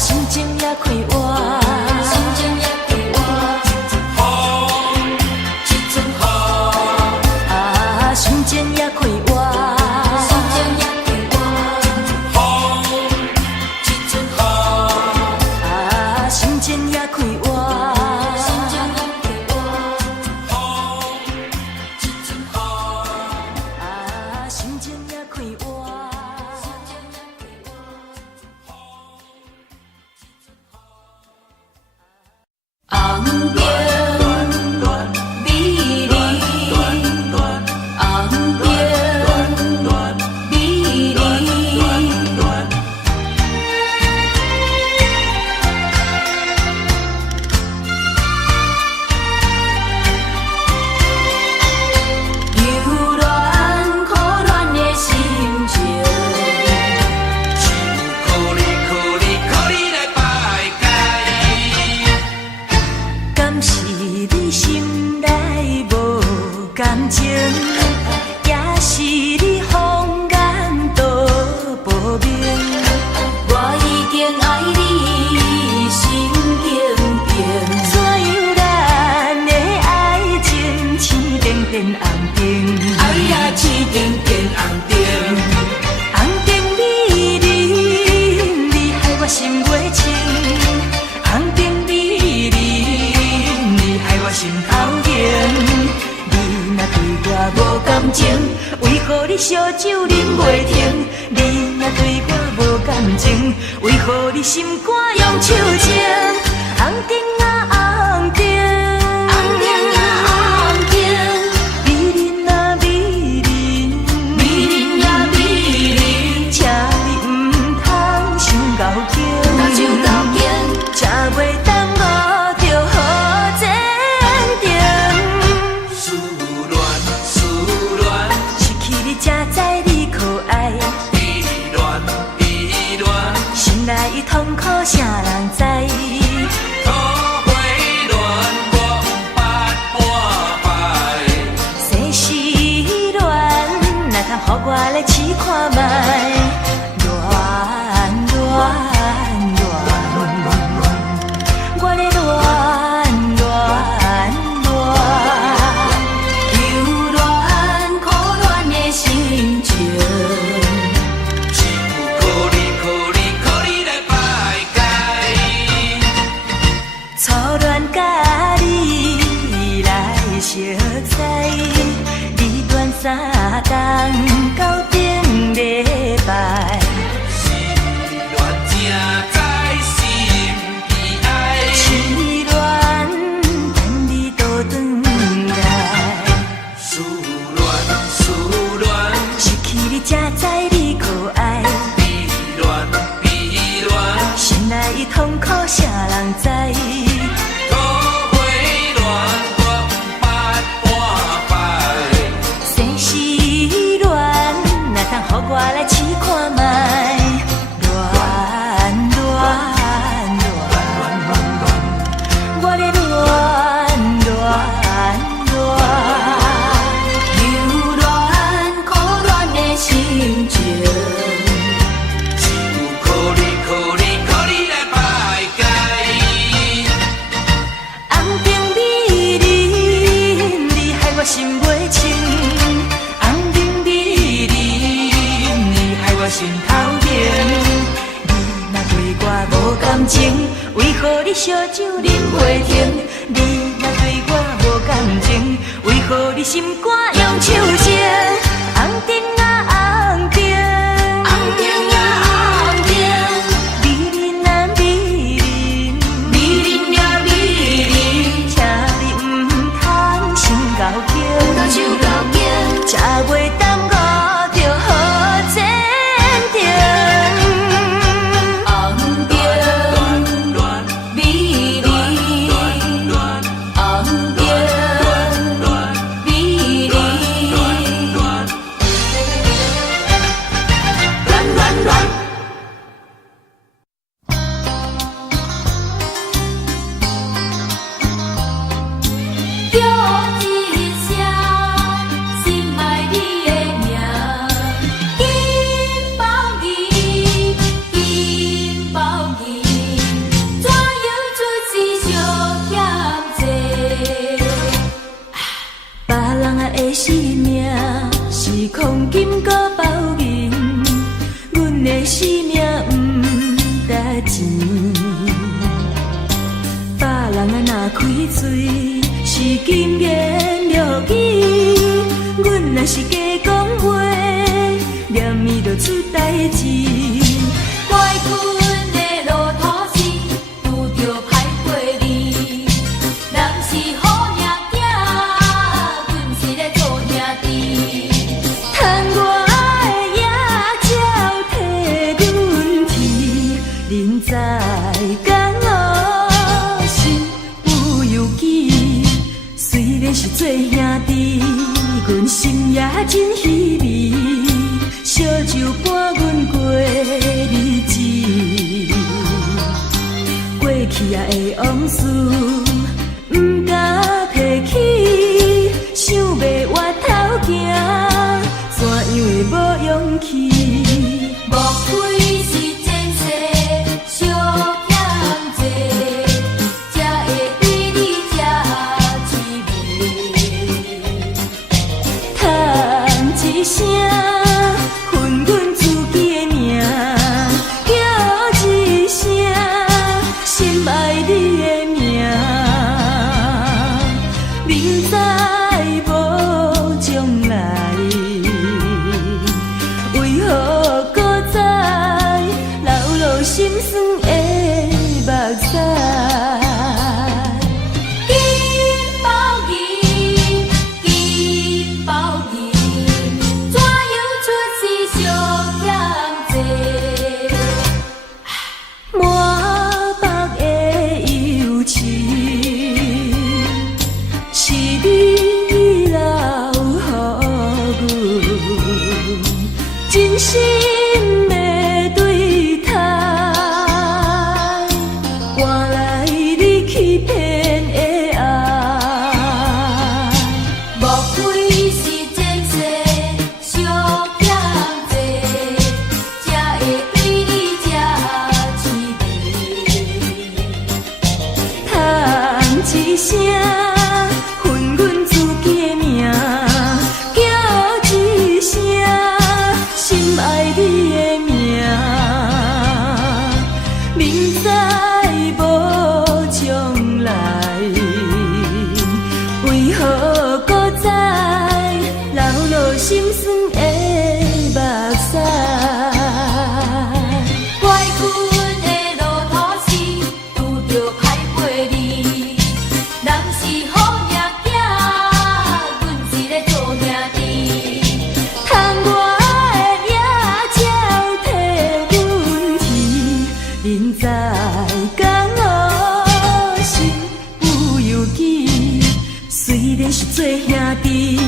心情也快活，心情也快红变红灯。红灯美人，你害我心袂清。红灯美人，你害我心头凝。你若对我无感情，为何你烧酒啉袂停？你若对我无感情，为何你心肝用手情？红灯啊红灯，红灯啊红灯，美人啊美人，美人啊美人，请你唔通伤高兴，伤高兴，才袂耽误着好前程。思恋思恋，失去你才知你可爱，依恋依恋，心内伊痛苦啥人知？土花恋我捌半摆，世事恋，哪通予我来试看卖？恋恋恋，我咧恋恋恋，又恋可恋的心情。一句可你来排解。初恋甲你来熟知，你恋三冬到顶礼拜，恋正在心悲哀，痴恋等你倒转来，思恋思恋，失去你才知你可爱，依恋依恋，心内伊痛苦啥人知？土花恋我捌半摆，世事恋，哪通予我来试看卖？恋恋恋，我咧恋恋恋，又恋可恋的心情。一句可你来排解。红灯美人，你害我心袂清。红灯美人，你害我心头凝。你若对我无感情，为何你烧酒啉袂停？你若对我无感情，为何你心肝用手情？红灯啊红灯，红灯啊红灯，美人啊美人，美人啊美人，请你唔通伤高兴，伤高兴，才袂耽误着好前程。红灯美人，红灯美人。开嘴是金言玉语，阮若是假讲话，念伊就出代志。怪阮的路途是拄着歹过你，人是好命囝，阮是咧做兄弟。趁我的野鸟替阮啼，恁知敢我心有犹记？虽然是做兄弟，阮心也真稀微。烧酒伴阮过日子，过去啊的往事，毋敢提起，想要回头行，怎样会无勇气？莫非是前世相欠债，才会对你这滋味？叹一声。心爱你的名，明知无将来，为何搁再流落心酸的目屎？心的对待，换来你欺骗的爱，莫非是前世相欠债，才会对你这痴迷？叹一声，恨阮自己的命，叫一声。心爱你的名，明知无将来，为何搁再流落心酸的目屎？怪阮的路途是拄着歹陪你，人是好命囝，阮是咧做兄弟，叹我。人在江湖心有犹记，虽然是做兄弟，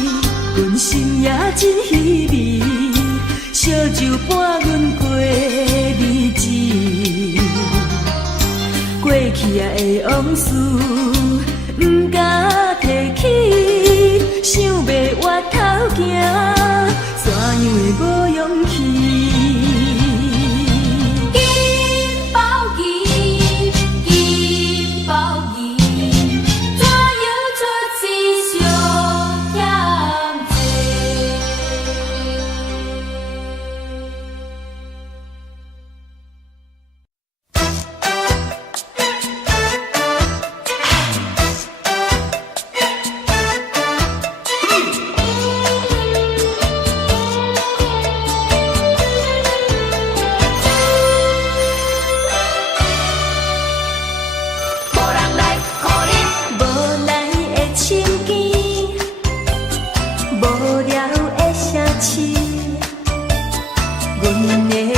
阮心也真稀微，烧酒伴阮过日子，过去的往事不敢提起，想要回头行，怎样会无勇气？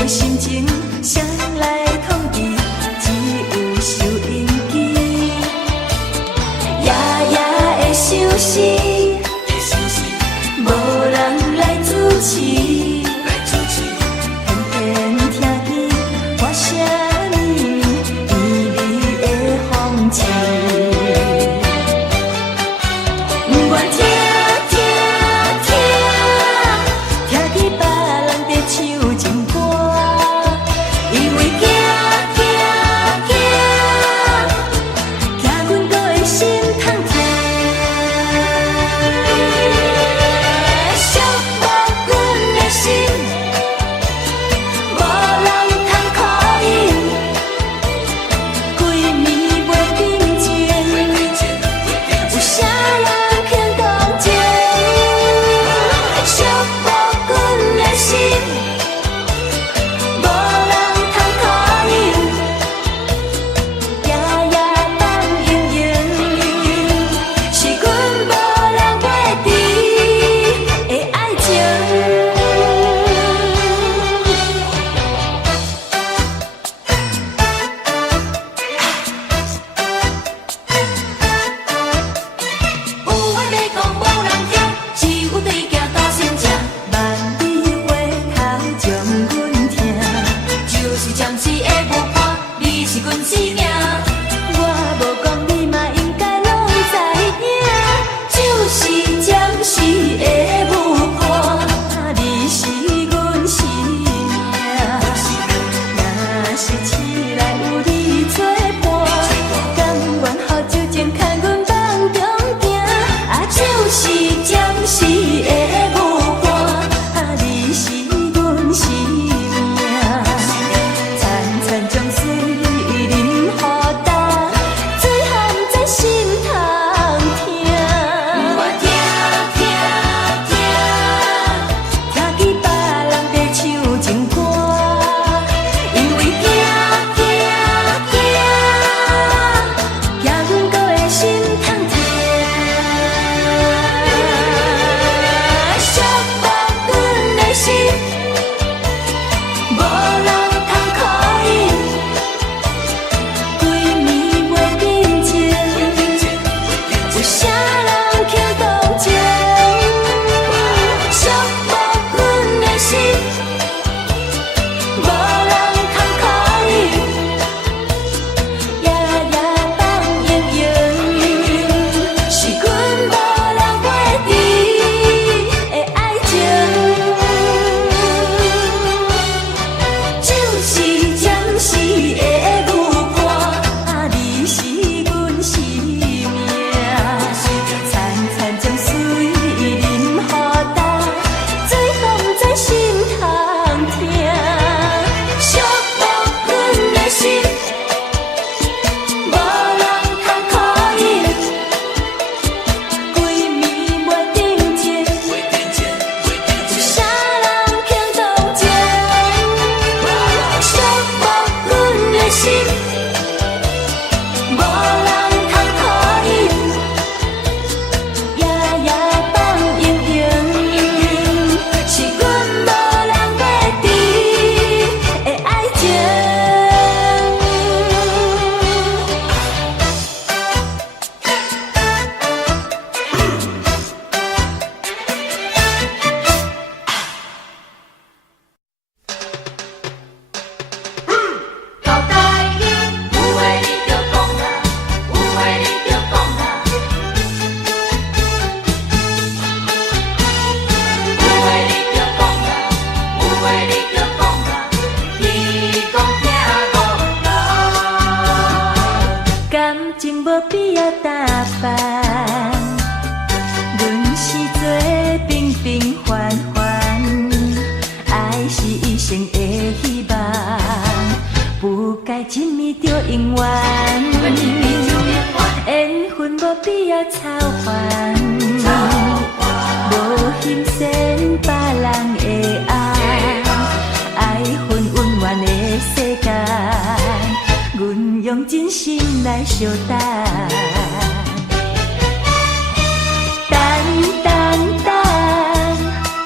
心情谁来统治？只有收音机，夜夜的想死，无人来主持，偏偏听见我声呢微微的风吹，不愿听见别人在唱情歌。无必要打扮，阮是做平平凡凡，爱是一生的希望，不该亲密就永远，缘分无必要操烦，无欣赏别人的爱，爱恨温暖的世界，阮用真心来相等。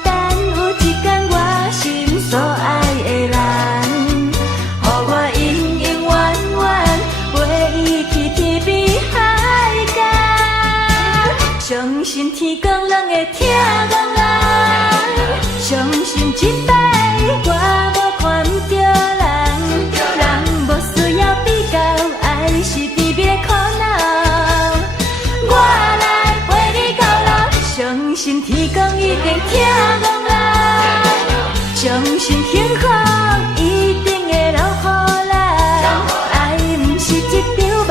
等有一天我心所爱的人，予我永永远远陪伊去天边海角。相信天公人会听讲人，相信这摆我无看不着人，人无需要比较，爱是甜蜜的苦恼。我来陪你到老，相信天公一定听讲人，相信幸福一定会留予人。爱不是一场梦，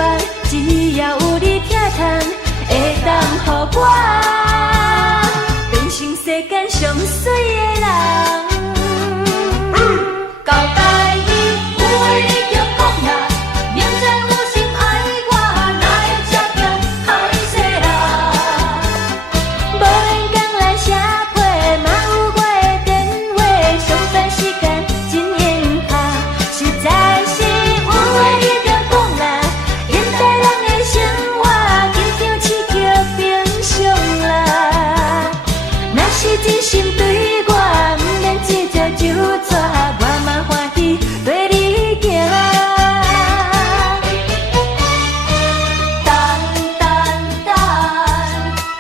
只要有你疼痛，会当予我变成世间上水的人。交代你，有话你就讲啦，明知有心爱我，哪会这样害世人？无闲讲来写批，嘛有我的电话，上班时间真严卡，实在是有话你就讲啦，现代人的生活紧张刺激平常啦。若是真心对我，不免一只就抓，我嘛欢喜对你行。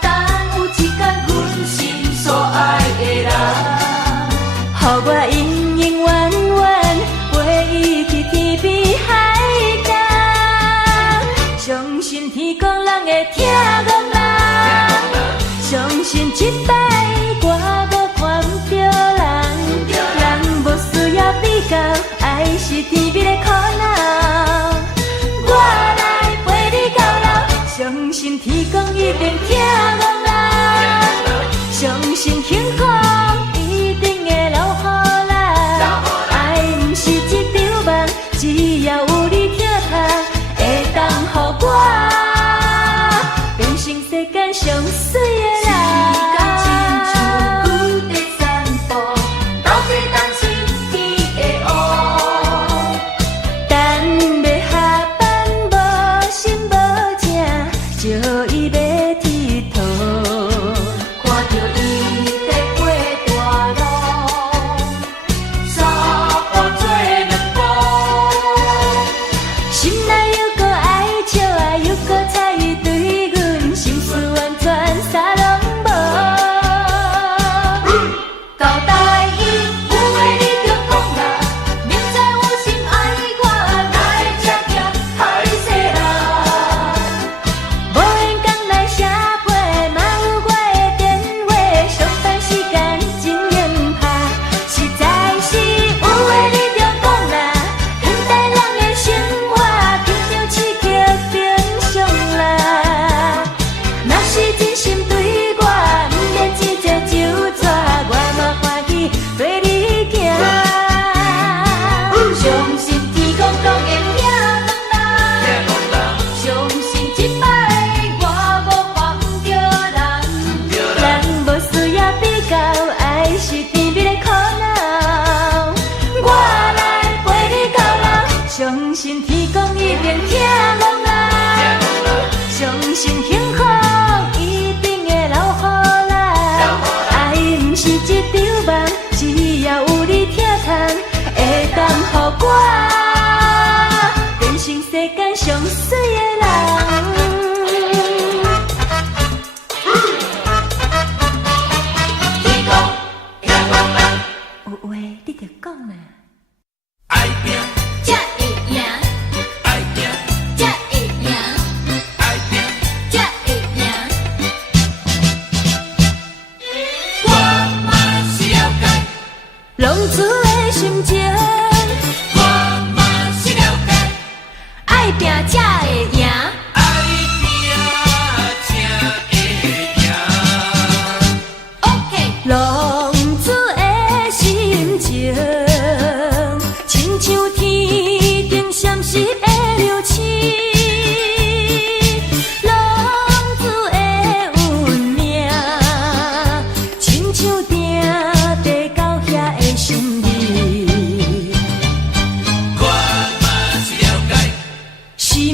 等有一天阮心所爱的人，予我永永远远陪伊去天边海角。相信天公人会听讲人，相信这摆我无看不着人，人无需要比较，爱是甜蜜的苦恼。我来陪你到老，相信天公一定听讲人，相信幸福一定会留予人。爱不是一场梦，只要有你疼痛，会当予我变成世间上水的人。等要下班无心无情，招伊要佚佗，看着伊在过大路，三步做两步，心内犹搁爱笑啊，犹搁猜伊对阮心思完全啥拢无。交代伊，有话你就讲啦，明知有心爱我，哪会这样害世人？无闲讲来写批，嘛有我的电话，上班时间真严拍，实在是有话你就讲啦，现代人的生活紧张刺激平常啦。若是真心对我，不免一只就抓，我嘛欢喜对你行。相信天公当会听讲人，相信这摆我无看不着人，人无需要比较，爱是甜蜜的苦恼。我来陪你到老，相信天公一定听讲人，相信幸福一定会留予人。爱不是一场梦，只要有你疼痛，会当予我变成世间上水的人。天公听讲人，有话你就讲啦。爱拼才会赢，爱拼才会赢，爱拼，才会赢。我嘛是了解，浪子的心情，我嘛是了解，爱拼才会赢。爱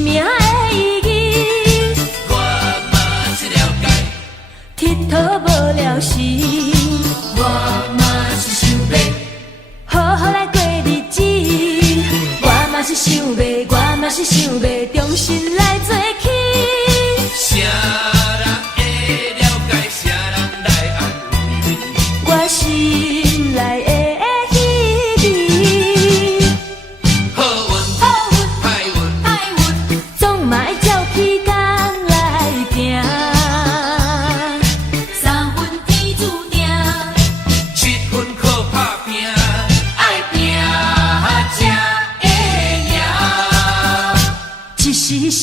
命的意义，我嘛是了解，佚佗无了时，我嘛是想要，好好来过日子。我嘛是想要，我嘛是想要，重新来做起。啥人会了解，啥人来安慰，我心内的希冀，好运歹运，总嘛要照起工来行。三分天注定， 7分靠打拼，爱拼才会赢。一时时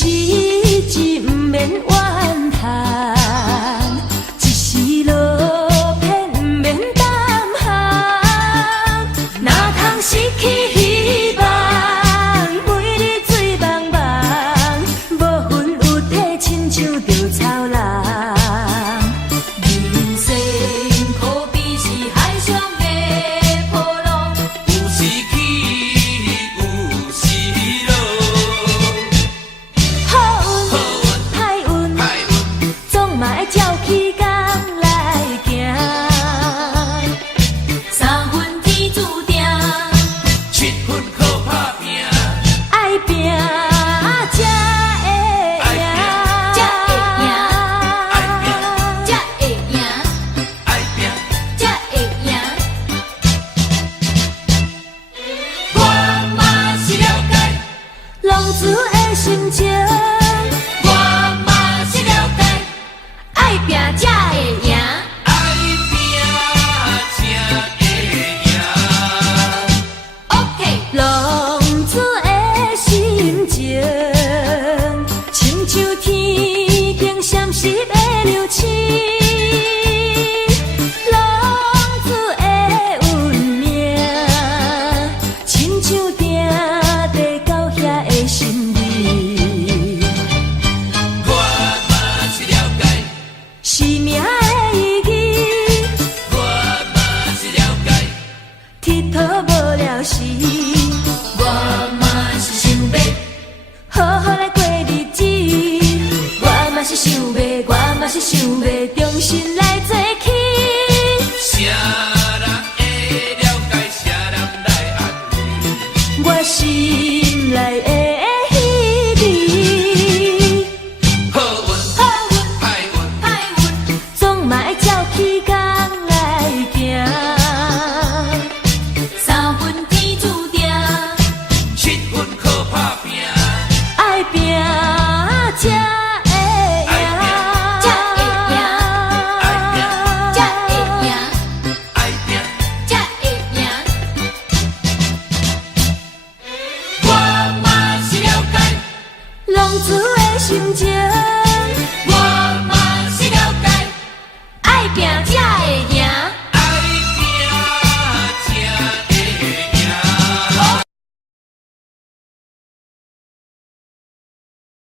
志不免怨叹，一时落偏不免胆寒。哪通失去希望，每日醉茫茫，无魂有体，亲像着草人。人生可比是海上的波浪，有时起，有时落，好运歹运，歹运总嘛爱照起工来行。三分天注定， 7分靠打拼，爱拼才会赢，才会赢，才会赢，爱拼。才会赢。我嘛是了解，浪子的心情，我嘛是了解，爱拼才会赢。爱拼才会赢。 OK， 浪子的心情，亲像天经闪烁的流星。浪子的运命，亲像定地到遐的心意。我嘛是了解，是命的意义，我嘛是了解，佚佗无了时。我嘛是想要，好好来过日子，我嘛是想要，我嘛是想要，重新来做起。啥人会了解，啥人来安慰，我心内的希冀，好运歹运，总嘛爱照起工来行。三分天注定， 7分靠打拼，爱拼才会赢，才会赢，才会赢，爱拼。才会赢。我嘛是了解，浪子的心情。